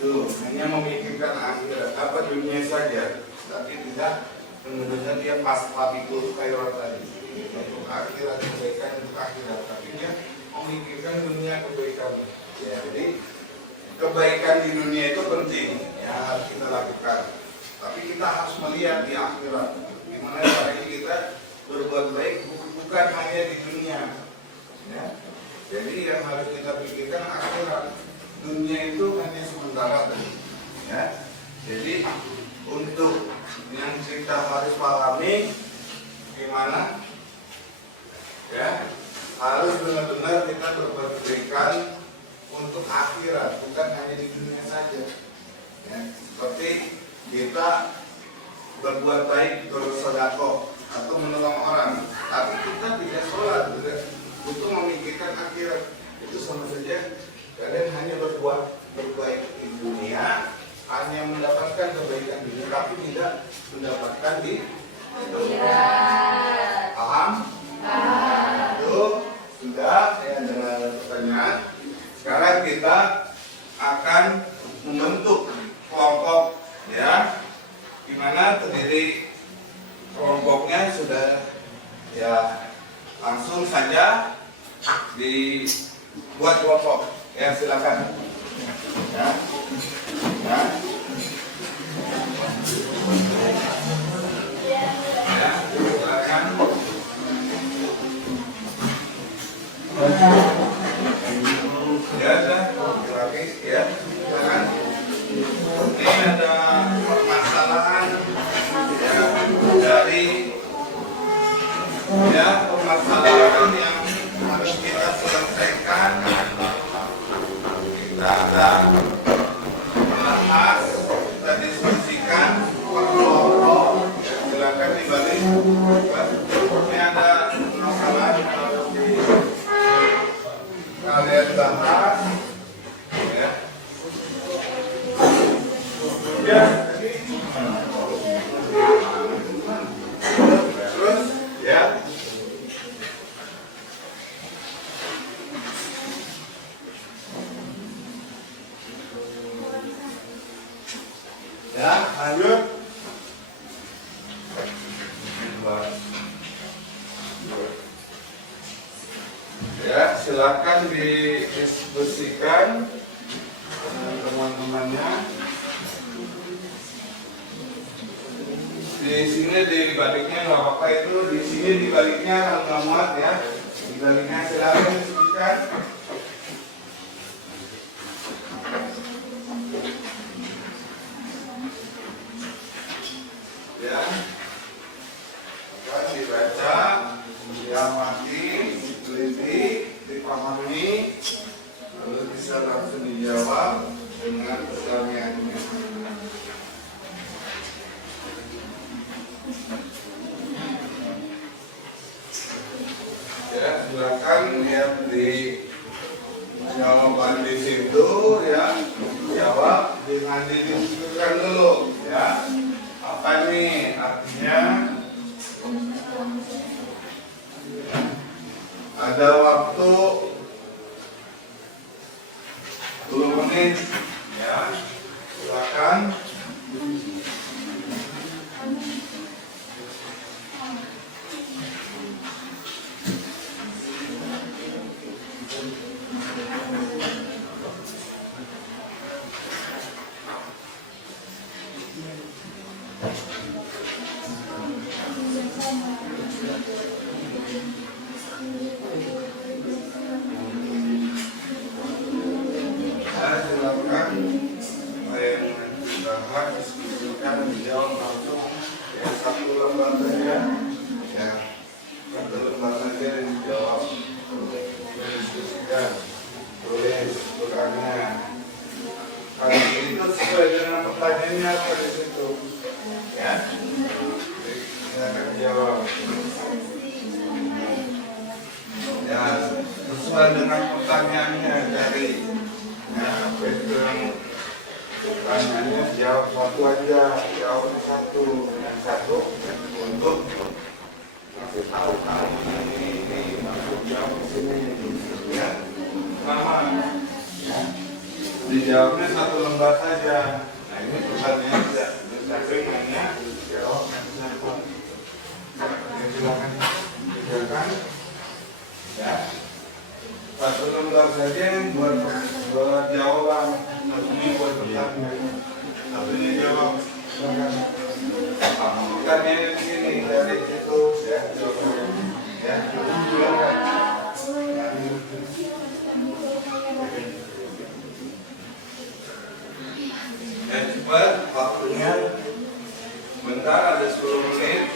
Itu Tuh, hanya memikirkan akhirat apa dunia saja, tapi tidak menurutnya dia pas pikul khairat tadi. Untuk akhirat kebaikan untuk akhirat, tapi dia memikirkan dunia kebaikan. Ya, jadi kebaikan di dunia itu penting, ya harus kita lakukan. Tapi kita harus melihat di akhirat, gimana caranya kita berbuat baik bukan hanya di dunia. Ya. Jadi yang harus kita pikirkan akhirat. Dunia itu hanya sementara, ya. Jadi untuk yang kita harus pahami gimana, ya harus benar-benar kita berbuat kebaikan untuk akhirat, bukan hanya di dunia saja. Ya. Seperti kita berbuat baik, bersedekah atau menolong orang, tapi kita tidak sholat, untuk memikirkan akhirat, itu sama saja kalian hanya berbuat baik di dunia, hanya mendapatkan kebaikan di dunia, tapi tidak mendapatkan di akhirat. Paham? Itu sudah ya, dengan pertanyaan. Sekarang kita akan membentuk kelompok, ya, dimana terdiri kelompoknya sudah ya langsung saja dibuat kelompok. Ya silakan. Ya. Ya. Ya, silakan. Ya, lagi ya. Silakan. Ini ada permasalahan ya, dari ya permasalahan yang harus kita selesaikan. Kita akan bahas, kita diskusikan per kelompok. Silakan dibalik. Ini ada masalah yang harus kalian bahas. Ya. Ya. Terus, ya. Ya, lanjut. Ya, silakan didiskusikan dengan teman-temannya. Di sini di baliknya nggak apa-apa itu, di sini di baliknya nggak muat ya. Di baliknya silakan diskusikan. Ya, akan dibaca, diamati, diteliti, dipahami, lalu bisa langsung dijawab dengan pertanyaannya. Ya, silakan lihat di jawaban di situ ya, jawab dengan didiskusikan dulu ya. Apa nih artinya? Ada waktu 10 menit ya, silakan. Silakan yang bahas diskusikan dijawab langsung ya, satu lembar saja ya, satu lembar saja yang dijawab, diskusikan, tulis bertanya. Kalau itu sesuai dengan pertanyaannya apa di situ ya, silakan jawab ya sesuai dengan pertanyaannya dari ya, apa itu yang pertanyaannya, jawab satu aja, jawab satu yang satu untuk ngasih tahu kamu ini maksud jawab sini ya, lama ya. Dijawabnya satu lembar saja. Nah ini pertanyaannya tidak sampai nanya jawab silakan kerjakan ya. Satu lembar saja yang buat jawaban, satunya buat pertanyaan, satunya jawab. Pertanyaannya begini dari situ ya jawabannya ya. Silakan. Dan cepat waktunya bentar ada 10 menit.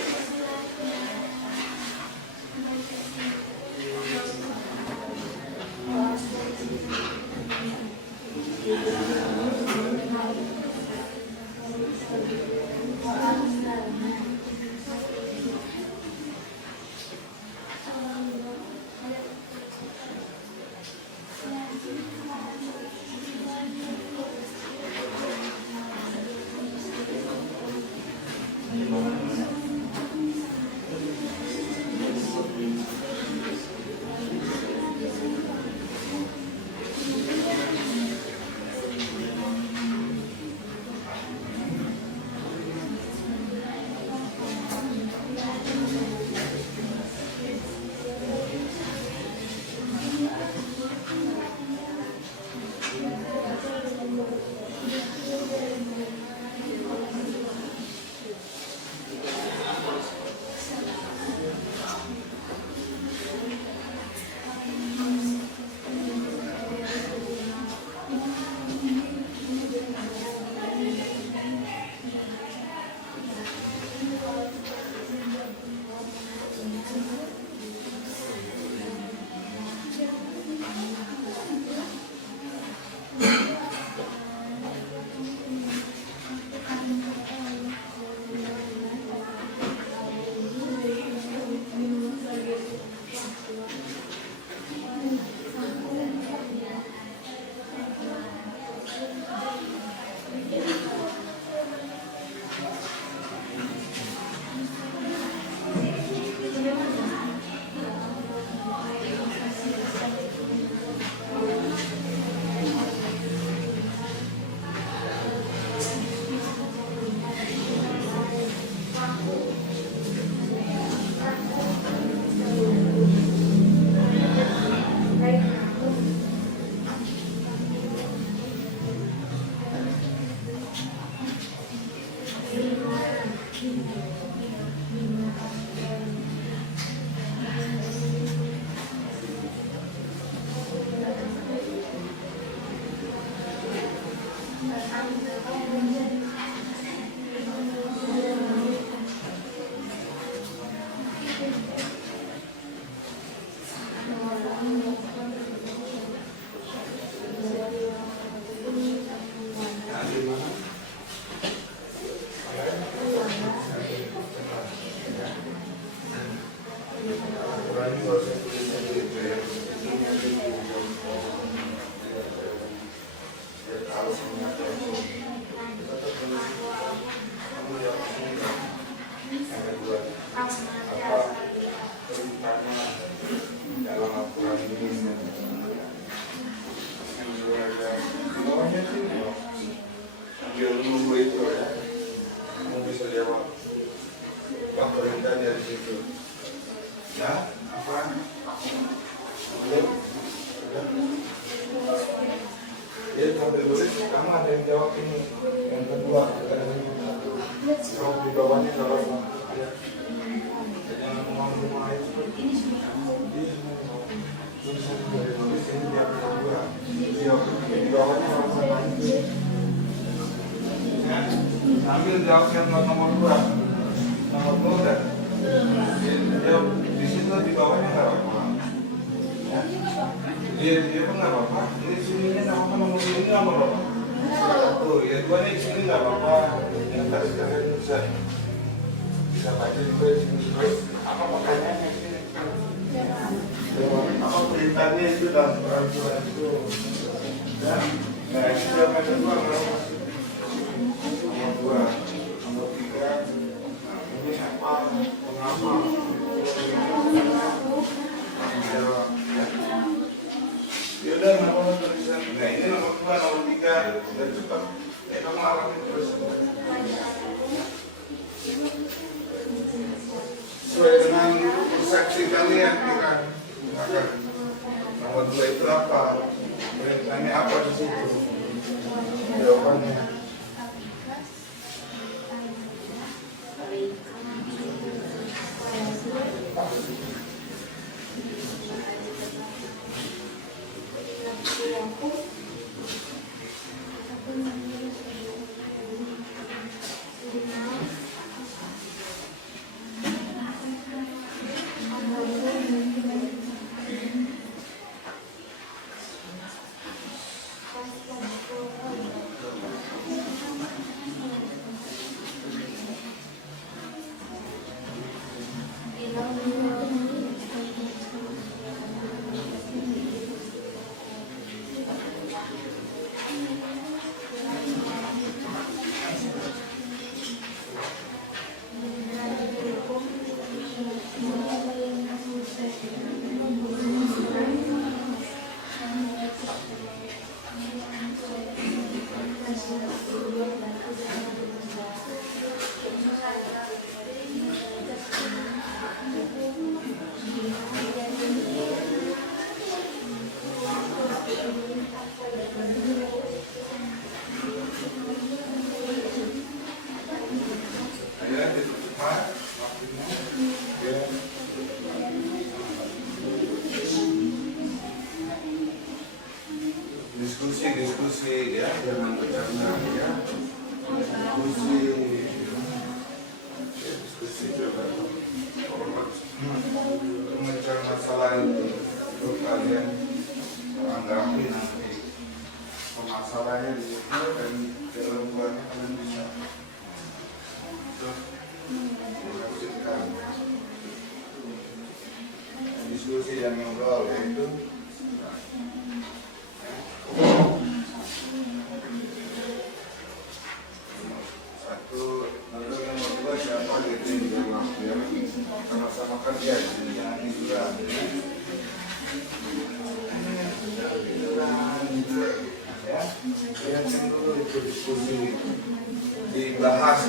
Kamu ada yang jawab ini. Yang kedua, jawab di bawahnya kalau jangan ngomong aja seperti ini. Tulisan dari tulis ini yang kedua. Jawab di bawahnya sama ini. Ya, sambil jawab yang nomor 2. Nomor 2 udah. Jawab di situ di bawahnya nggak apa-apa. Ya. Dia pun nggak apa-apa. Ini sininya nama nomor ini nggak apa-apa. Tuh, ya dua nih sini nggak apa-apa. Yang tadi kalian bisa baca juga di sini. Apa pertanyaannya sini? Apa perintahnya itu dalam peraturan itu? Ya, nah ini jawaban kedua nomor 2, nomor 3. Ini apa? Mengapa? Ya udah, nama tulisan. Nah ini nomor 0203 dan cepat kamu alami terus sesuai dengan saksi kalian kita akan nomor 2 itu apa, perintahnya apa di situ, jawabannya. Diskusi ya, jangan bercanda ya. Diskusi coba memecah masalah itu untuk kalian anggapi nanti masalahnya di situ dan dalam buatnya kalian bisa terus dihasilkan diskusi yang ngobrol yaitu sama-sama kerja jangan hiburan ya, lihat dulu itu diskusi dibahas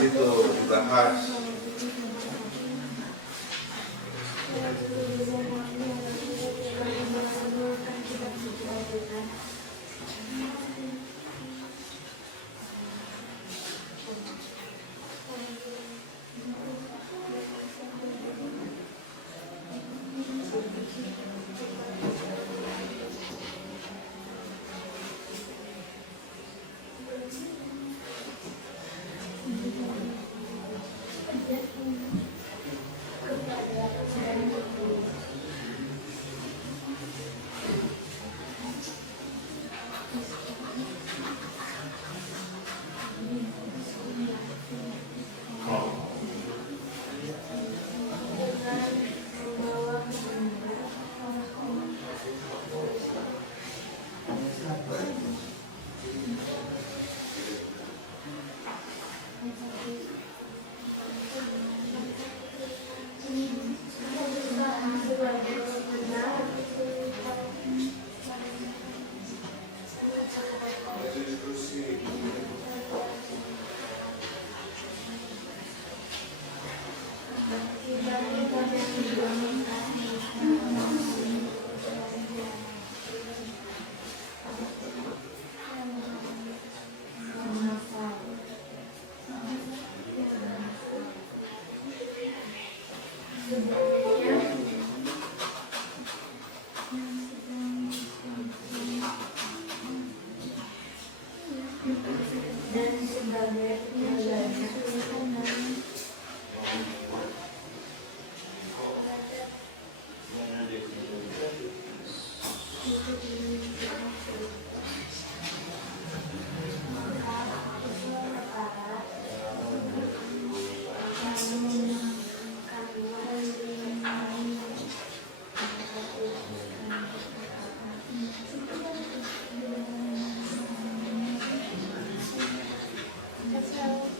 That's how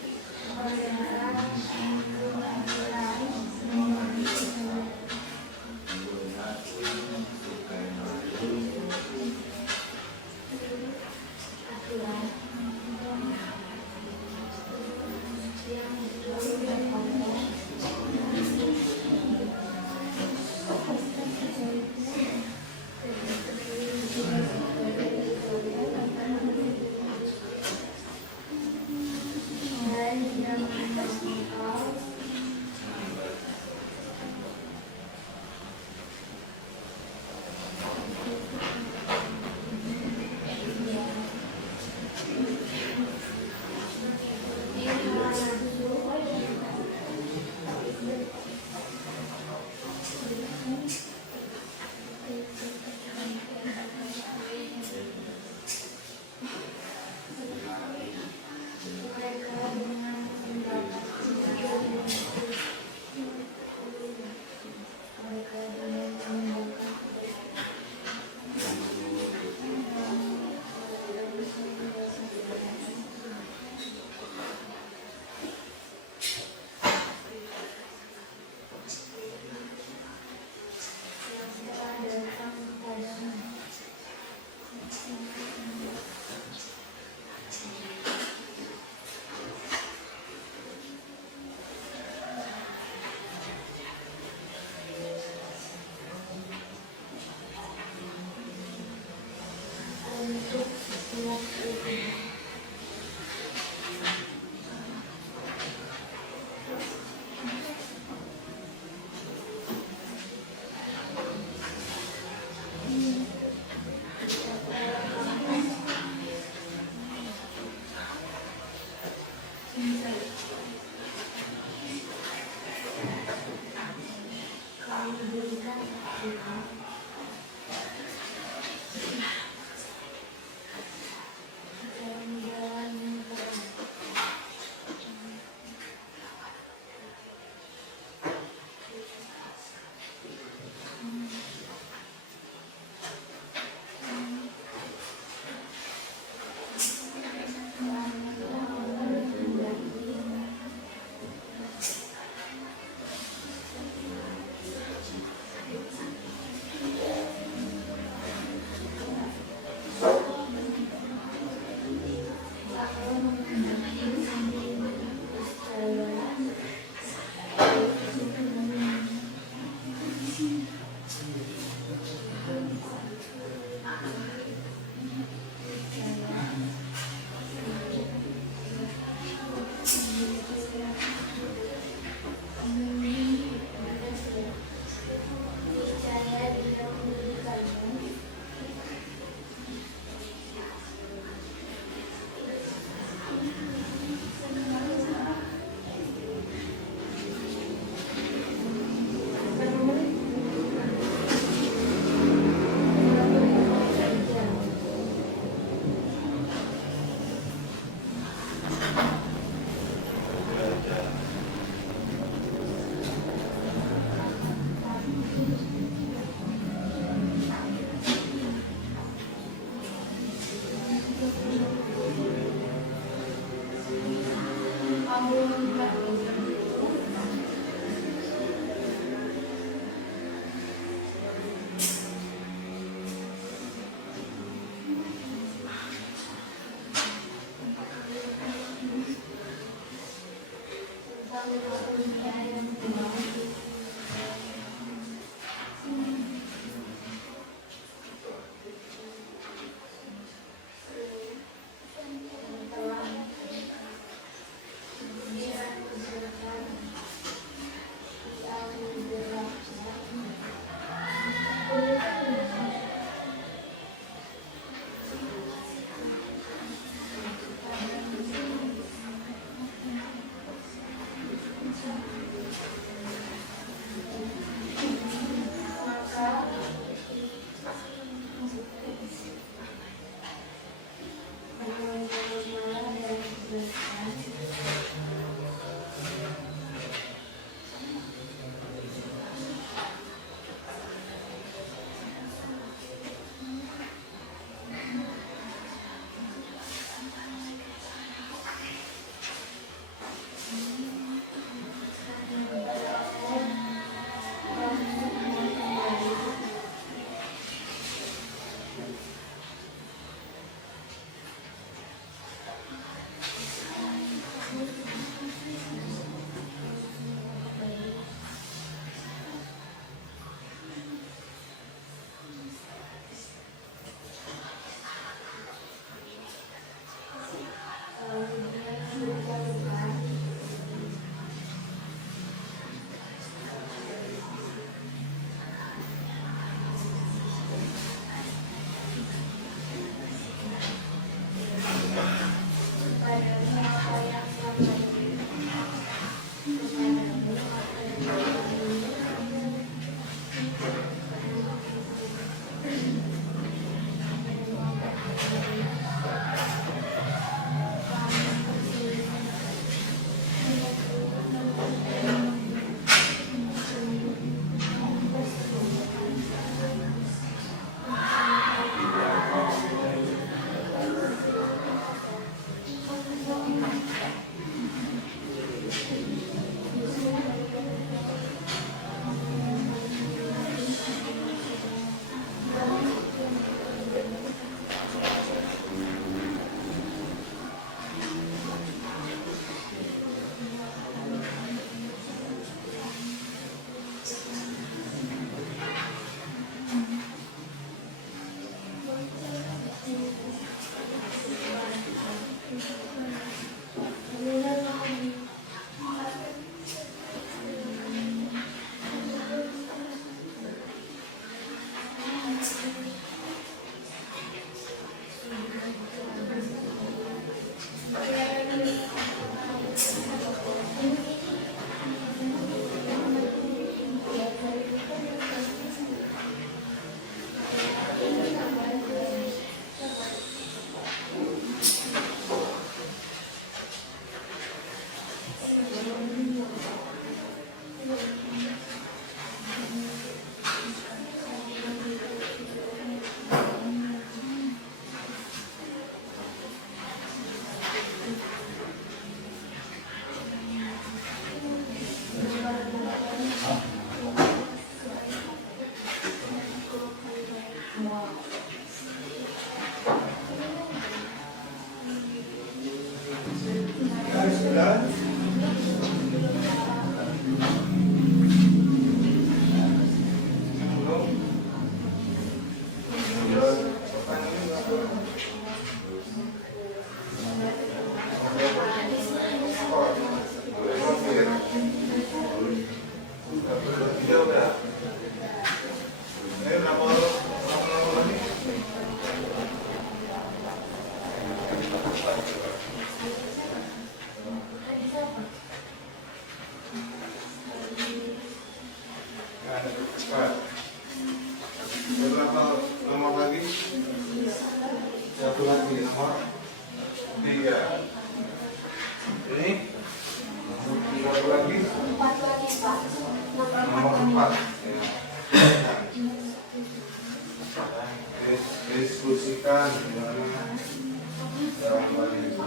nomor 3. Ini nomor lagi 4 lagi Pak. nomor 4. Ya. Diskusikan gimana jawaban itu.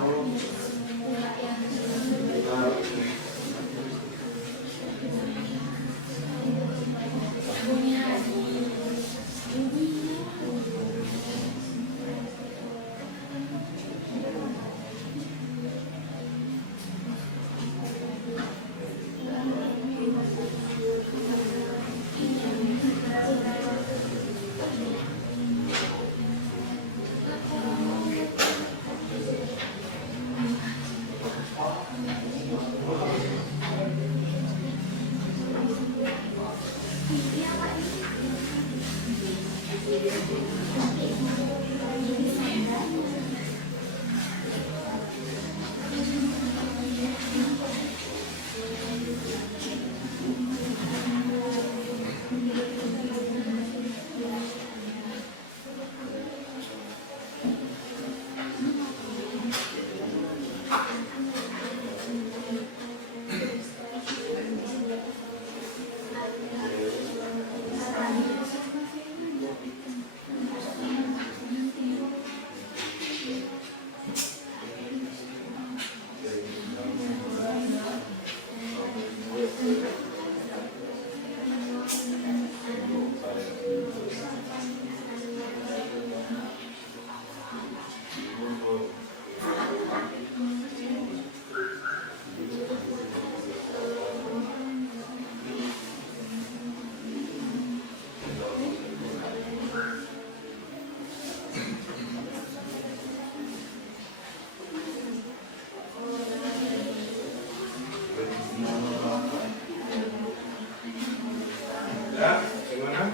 Ya, gimana?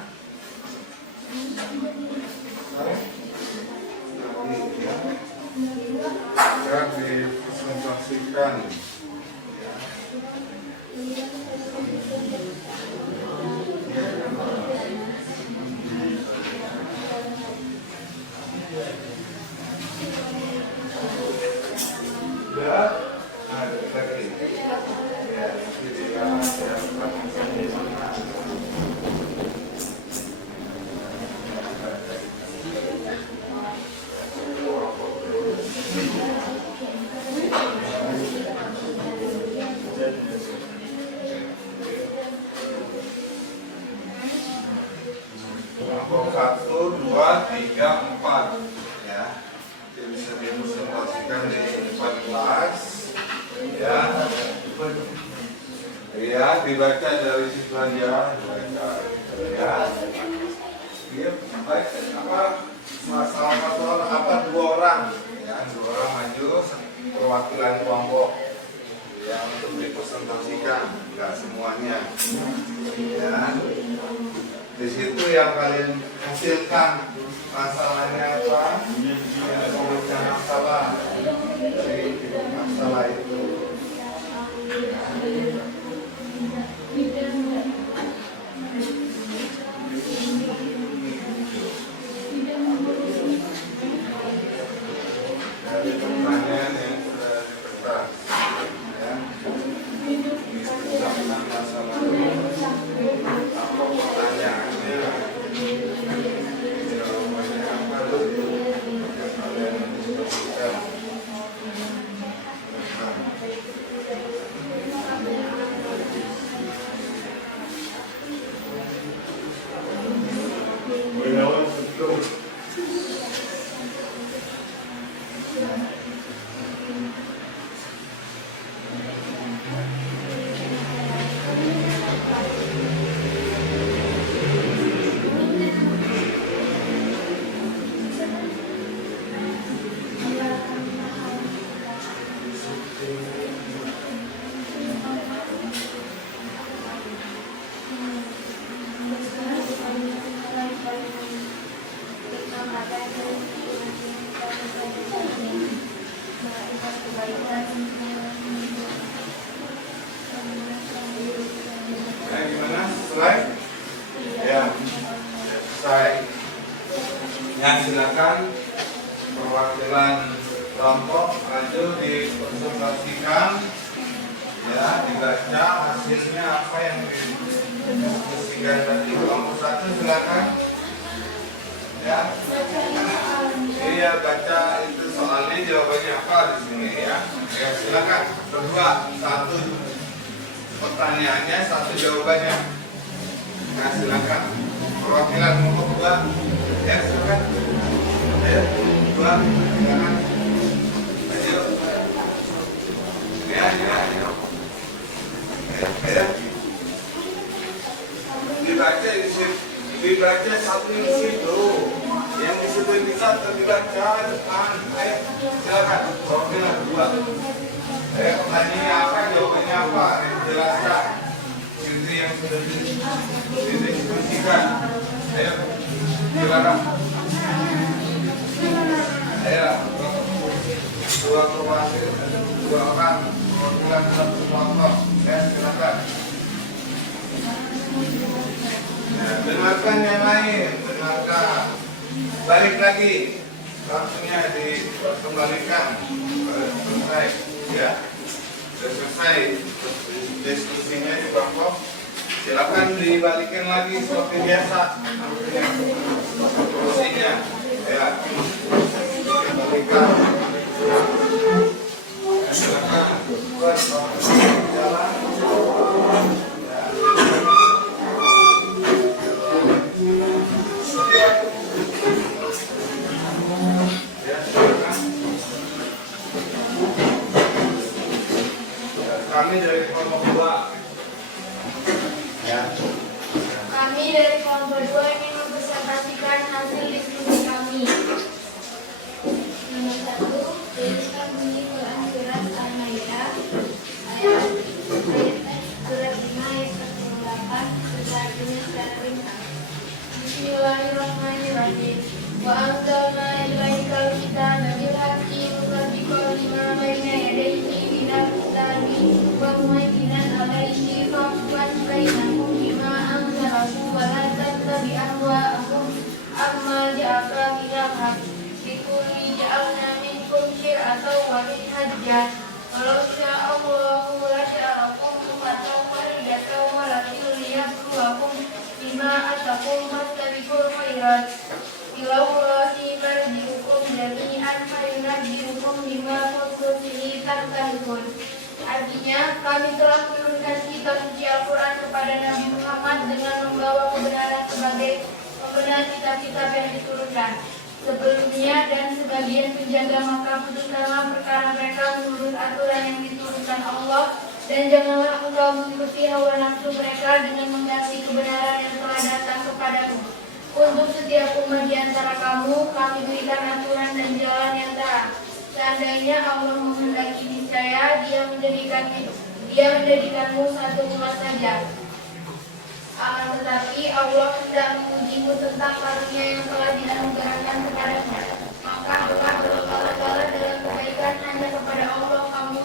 Akan dipresentasikan. Ya, ada lagi. Ya, jadi kelompok 1, 2, 3, 4 ya. Jadi bisa dipresentasikan di depan kelas ya. Ya, dibaca dari situ aja, dibaca ya. Dia baik apa masalah apa 2 orang ya, 2 orang maju perwakilan kelompok ya untuk dipresentasikan, enggak semuanya ya. Di situ yang kalian hasilkan masalahnya apa? Ya, pemecah masalah dari masalah itu. Dari pertanyaan yang sudah dipertas, ya, disebutkan masalah apa pertanyaannya, jawabannya apa, yang kalian diskusikan. kelompok maju dikonsultasikan, ya dibaca hasilnya apa yang didiskusikan tadi. Kelompok 1 silakan. Ya. Iya, baca itu soalnya jawabannya apa di sini ya. Ya silakan. Kedua, 1 pertanyaannya, 1 jawabannya. Nah silakan. Perwakilan kelompok 2. Ya silakan. Ayo, 2 silakan. Ayo. Ya. Ya. Dibaca satu di situ, yang di situ bisa terdibaca depan. Ayo silakan. Perwakilan 2. Ayo, pertanyaannya apa, jawabannya apa? Jelaskan. Itu yang sudah didiskusikan. Ayo silakan. Ayo, 2 perwakilan, 2 orang perwakilan 1 kelompok. Ya silakan. Nah, dengarkan yang lain, dengarkan. Balik lagi, langsungnya dikembalikan. Selesai, ya. Sudah selesai diskusinya di kelompok. Silakan dibalikin lagi seperti biasa. Kursinya, ya. Dibalikan. Silakan. Jalan. Kami dari kelompok 2. Ya. Kami dari kelompok 2 ingin mempresentasikan hasil diskusi kami. Nomor 1, tuliskan bunyi Quran surat Al-Maidah ayat surat 5 ayat 48 setelahnya secara ringkas. Bismillahirrahmanirrahim. Wa anzalna ilaikal kitaba bil haqqi musaddiqan lima baina yadayhi minal kitabi wa muhaiminan alaihi fahkum bainakum bima anzalallahu wa la tattabi' ahwa'ahum amma ja'aka minal haqq. Likulli ja'alna minkum syir'atan wa minhajjan walau sya'allahu la sya'alakum ummatan wahidatan walakin liyabluwakum bima atakum fastabiqul khairat. Ilallahi marji'ukum jami'an fayunabbi'ukum bima kuntum bihi tamtarun. Artinya, kami telah menurunkan kitab suci Al-Quran kepada Nabi Muhammad dengan membawa kebenaran sebagai pembenar kitab-kitab yang diturunkan sebelumnya, dan sebagian penjaga maka putuskanlah perkara mereka menurut aturan yang diturunkan Allah, dan janganlah engkau mengikuti hawa nafsu mereka dengan mengganti kebenaran yang telah datang kepadamu. Untuk setiap umat di antara kamu, kami berikan aturan dan jalan yang terang. Seandainya Allah menghendaki, niscaya Dia menjadikanmu satu umat saja. Akan tetapi Allah hendak mengujimu tentang karunia yang telah dianugerahkan kepadamu. Maka Allah berkala-kala dalam kebaikan hanya kepada Allah kamu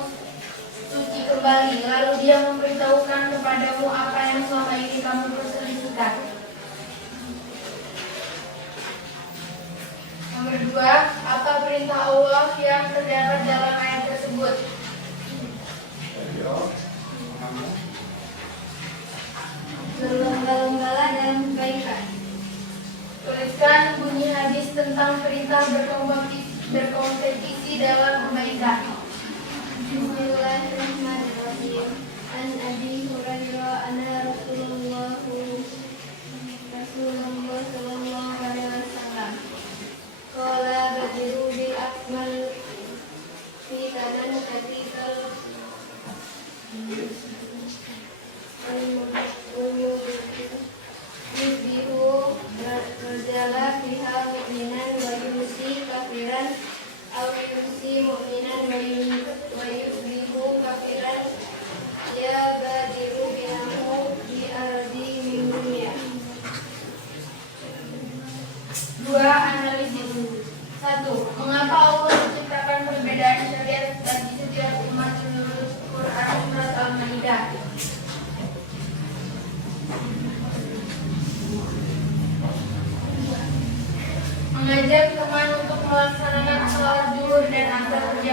suci kembali. Lalu Dia memberitahukan kepadamu apa yang selama ini kamu perselisihkan. Nomor 2, apa perintah Allah yang terdapat dalam ayat tersebut? Berlomba-lombalah dalam kebaikan. Tuliskan bunyi hadis tentang perintah berkompetisi dalam kebaikan. Bismillahirrahmanirrahim. An Abi Hurairah anna Rasulullah sallallahu alaihi wasallam qala badiru bil akmal fi kanan katikal yusbihu rajala fiha mu'minan wa yumsi kafiran aw yumsi mu'minan wa yusbihu kafiran ya badiru binahu di ardi min dunia. 2. Analisis. 1. Mengapa Allah menciptakan perbedaan syariat bagi setiap umat menurut Quran surat Al-Maidah?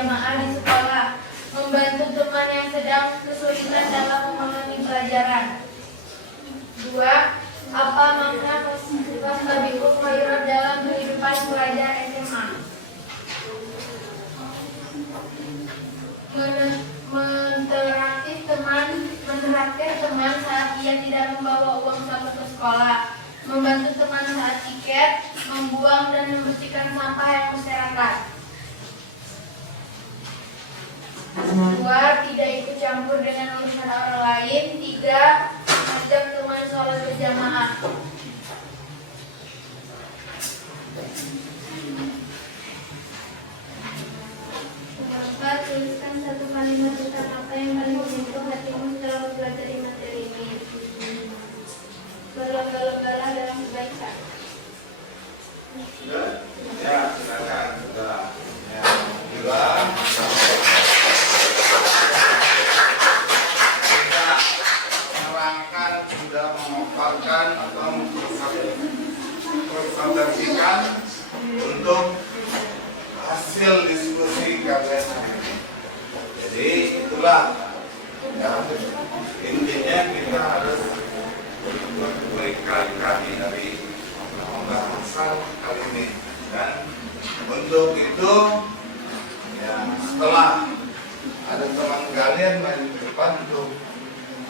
berjamaah di sekolah, membantu teman yang sedang kesulitan dalam memahami pelajaran. 2. Apa makna fastabiqul khairat dalam kehidupan pelajar SMA? Menraktir teman saat ia tidak membawa uang saku ke sekolah, membantu teman saat tiket, membuang dan membersihkan sampah yang berserakan. 2. Tidak ikut campur dengan urusan orang lain. 3. Mengajak teman sholat berjamaah. 4. Tuliskan satu kalimat tentang apa yang paling menyentuh hatimu setelah mempelajari materi ini. Berlomba-lombalah dalam kebaikan. Ya, silakan. Sudah. Ya, juga. Kita menerangkan, sudah memaparkan atau mempresentasikan untuk hasil diskusi kalian. Jadi itulah ya, intinya kita harus berkali-kali dari pembahasan kali ini. Dan untuk itu ya, setelah ada teman kalian main ke depan untuk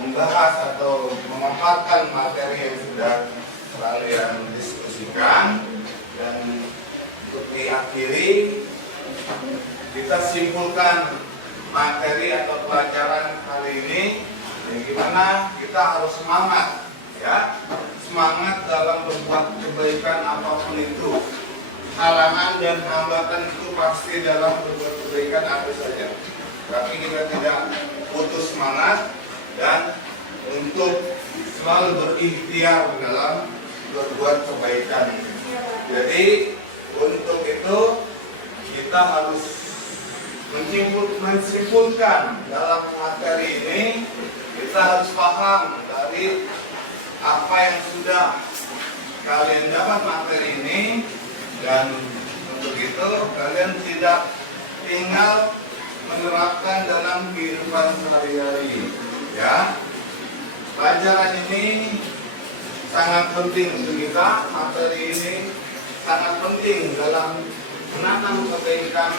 membahas atau memaparkan materi yang sudah kalian diskusikan, dan untuk diakhiri kita simpulkan materi atau pelajaran kali ini, bagaimana kita harus semangat, ya, semangat dalam berbuat kebaikan apapun itu. Halangan dan hambatan itu pasti dalam berbuat kebaikan ada saja, tapi kita tidak putus semangat dan untuk selalu berikhtiar dalam berbuat kebaikan. Jadi untuk itu kita harus menyimpulkan dalam materi ini, kita harus paham dari apa yang sudah kalian dapat materi ini, dan untuk itu kalian tidak tinggal menerapkan dalam kehidupan sehari-hari. Ya, pelajaran ini sangat penting untuk kita. Materi ini sangat penting dalam menanam kebaikan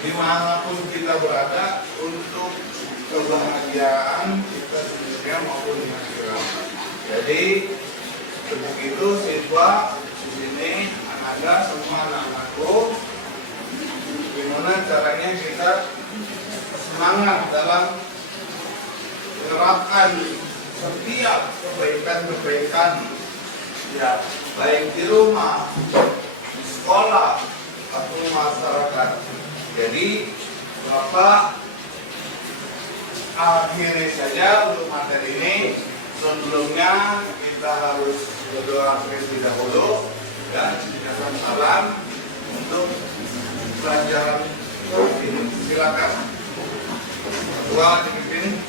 dimanapun kita berada untuk kebahagiaan kita sendiri maupun masyarakat. Jadi begitu siswa di sini, anak-anak semua anak-anakku, gimana caranya kita semangat dalam menerapkan setiap kebaikan-kebaikan, ya, baik di rumah, di sekolah, atau masyarakat. Jadi Bapak akhiri saja untuk materi ini. Sebelumnya kita harus berdoa terlebih dahulu dan mengucapkan salam untuk pelajaran ini. Silakan Ketua dipimpin.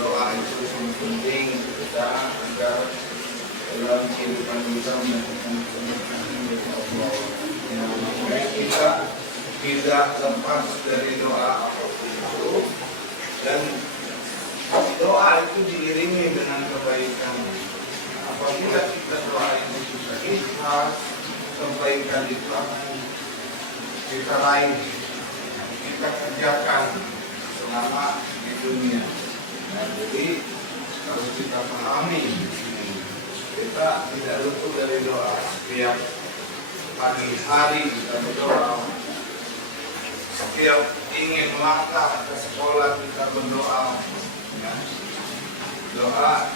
Doa itu sangat penting kita agar dalam kehidupan kita mendapatkan keberkahan dari Allah. Makanya kita tidak lepas dari doa apapun itu, dan doa itu diiringi dengan kebaikan. Apabila kita doa itu kebaikan itu akan kita raih, kita kerjakan selama di dunia. Nah, jadi harus kita pahami, kita tidak luput dari doa. Setiap pagi hari kita berdoa, setiap ingin melangkah ke sekolah kita berdoa. Ya. Doa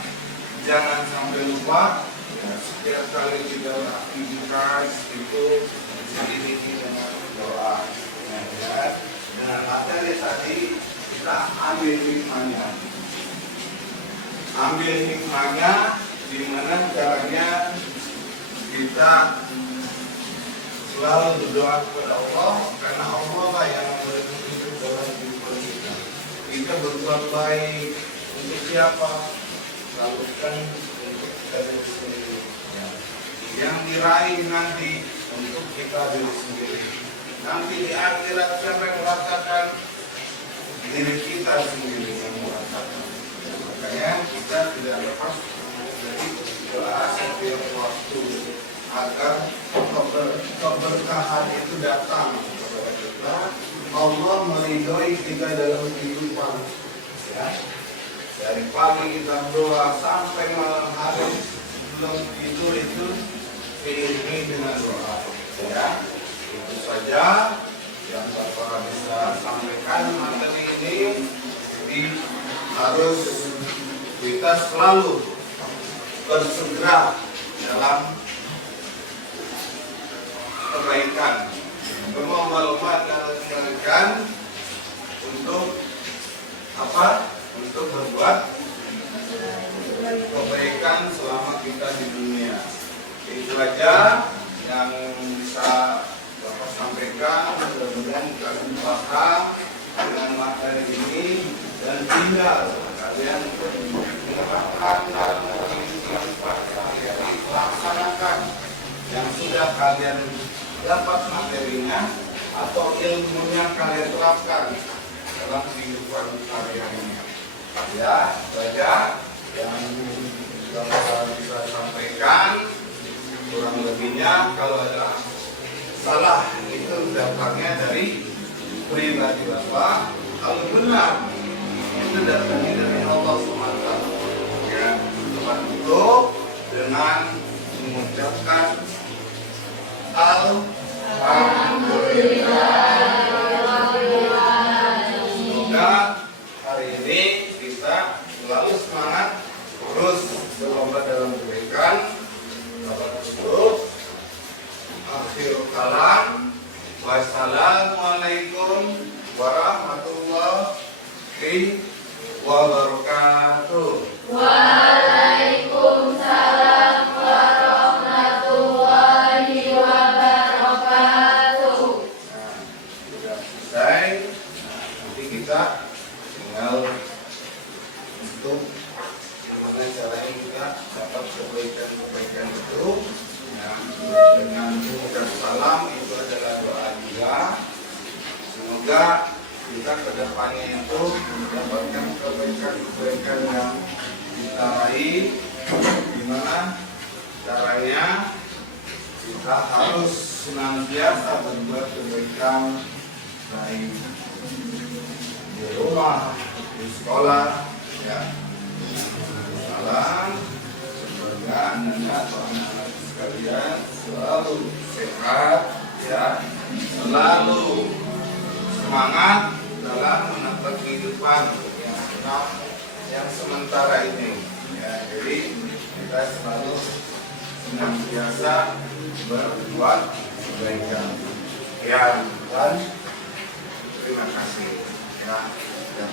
jangan sampai lupa. Ya, setiap kali kita beraktivitas itu diiringi dengan doa. Ya, dengan materi tadi kita ambil hikmahnya. Ambil hikmahnya di mana caranya kita selalu berdoa kepada Allah, karena Allah lah yang memberikan dalam kehidupan kita. Kita berbuat baik untuk siapa? Lakukan untuk kita sendiri. Ya. Yang diraih nanti untuk kita diri sendiri. Nanti di akhirat siapa yang merasakan? Diri kita sendiri yang merasakan. Makanya kita tidak lepas dari doa setiap waktu agar keberkahan itu datang kepada kita. Allah meridhoi kita dalam kehidupan. Ya. Dari pagi kita berdoa sampai malam hari sebelum tidur itu diiringi dengan doa. Ya. Itu saja yang Bapak bisa sampaikan materi ini. Jadi harus kita selalu bersegera dalam kebaikan, berlomba-lomba dalam kebaikan untuk apa? Untuk berbuat kebaikan selama kita di dunia. Itu aja yang bisa Bapak sampaikan. Mudah-mudahan kalian paham dengan materi ini dan tinggal kalian menerapkan dalam kehidupan kalian, laksanakan yang sudah kalian dapat materinya atau ilmunya kalian terapkan dalam kehidupan kalian. Ya, saja yang Bapak bisa sampaikan. Kurang lebihnya kalau ada salah itu datangnya dari pribadi Bapak. Kalau benar itu datangnya dari Allah SWT. Ya, Bapak tutup dengan mengucapkan Alhamdulillah. Semoga hari ini kita selalu semangat terus berlomba dalam kebaikan. Bapak tutup. Akhirul kalam. Wassalamualaikum warahmatullahi wabarakatuh. Waalaikumsalam warahmatullahi wabarakatuh. Nah, sudah selesai. Nanti kita tinggal untuk gimana caranya kita dapat kebaikan-kebaikan itu. Nah, dengan mengucap salam itu adalah doa juga. Semoga kita ke depannya itu mendapatkan kebaikan-kebaikan yang kita raih. Gimana caranya? Kita harus senantiasa berbuat kebaikan baik di rumah, di sekolah, ya. Salam, semoga anak-anak sekalian selalu sehat, ya, selalu semangat dalam menata kehidupan yang sementara ini. Ya, jadi kita selalu senantiasa berbuat kebaikan. Ya, dan terima kasih. Ya, ya.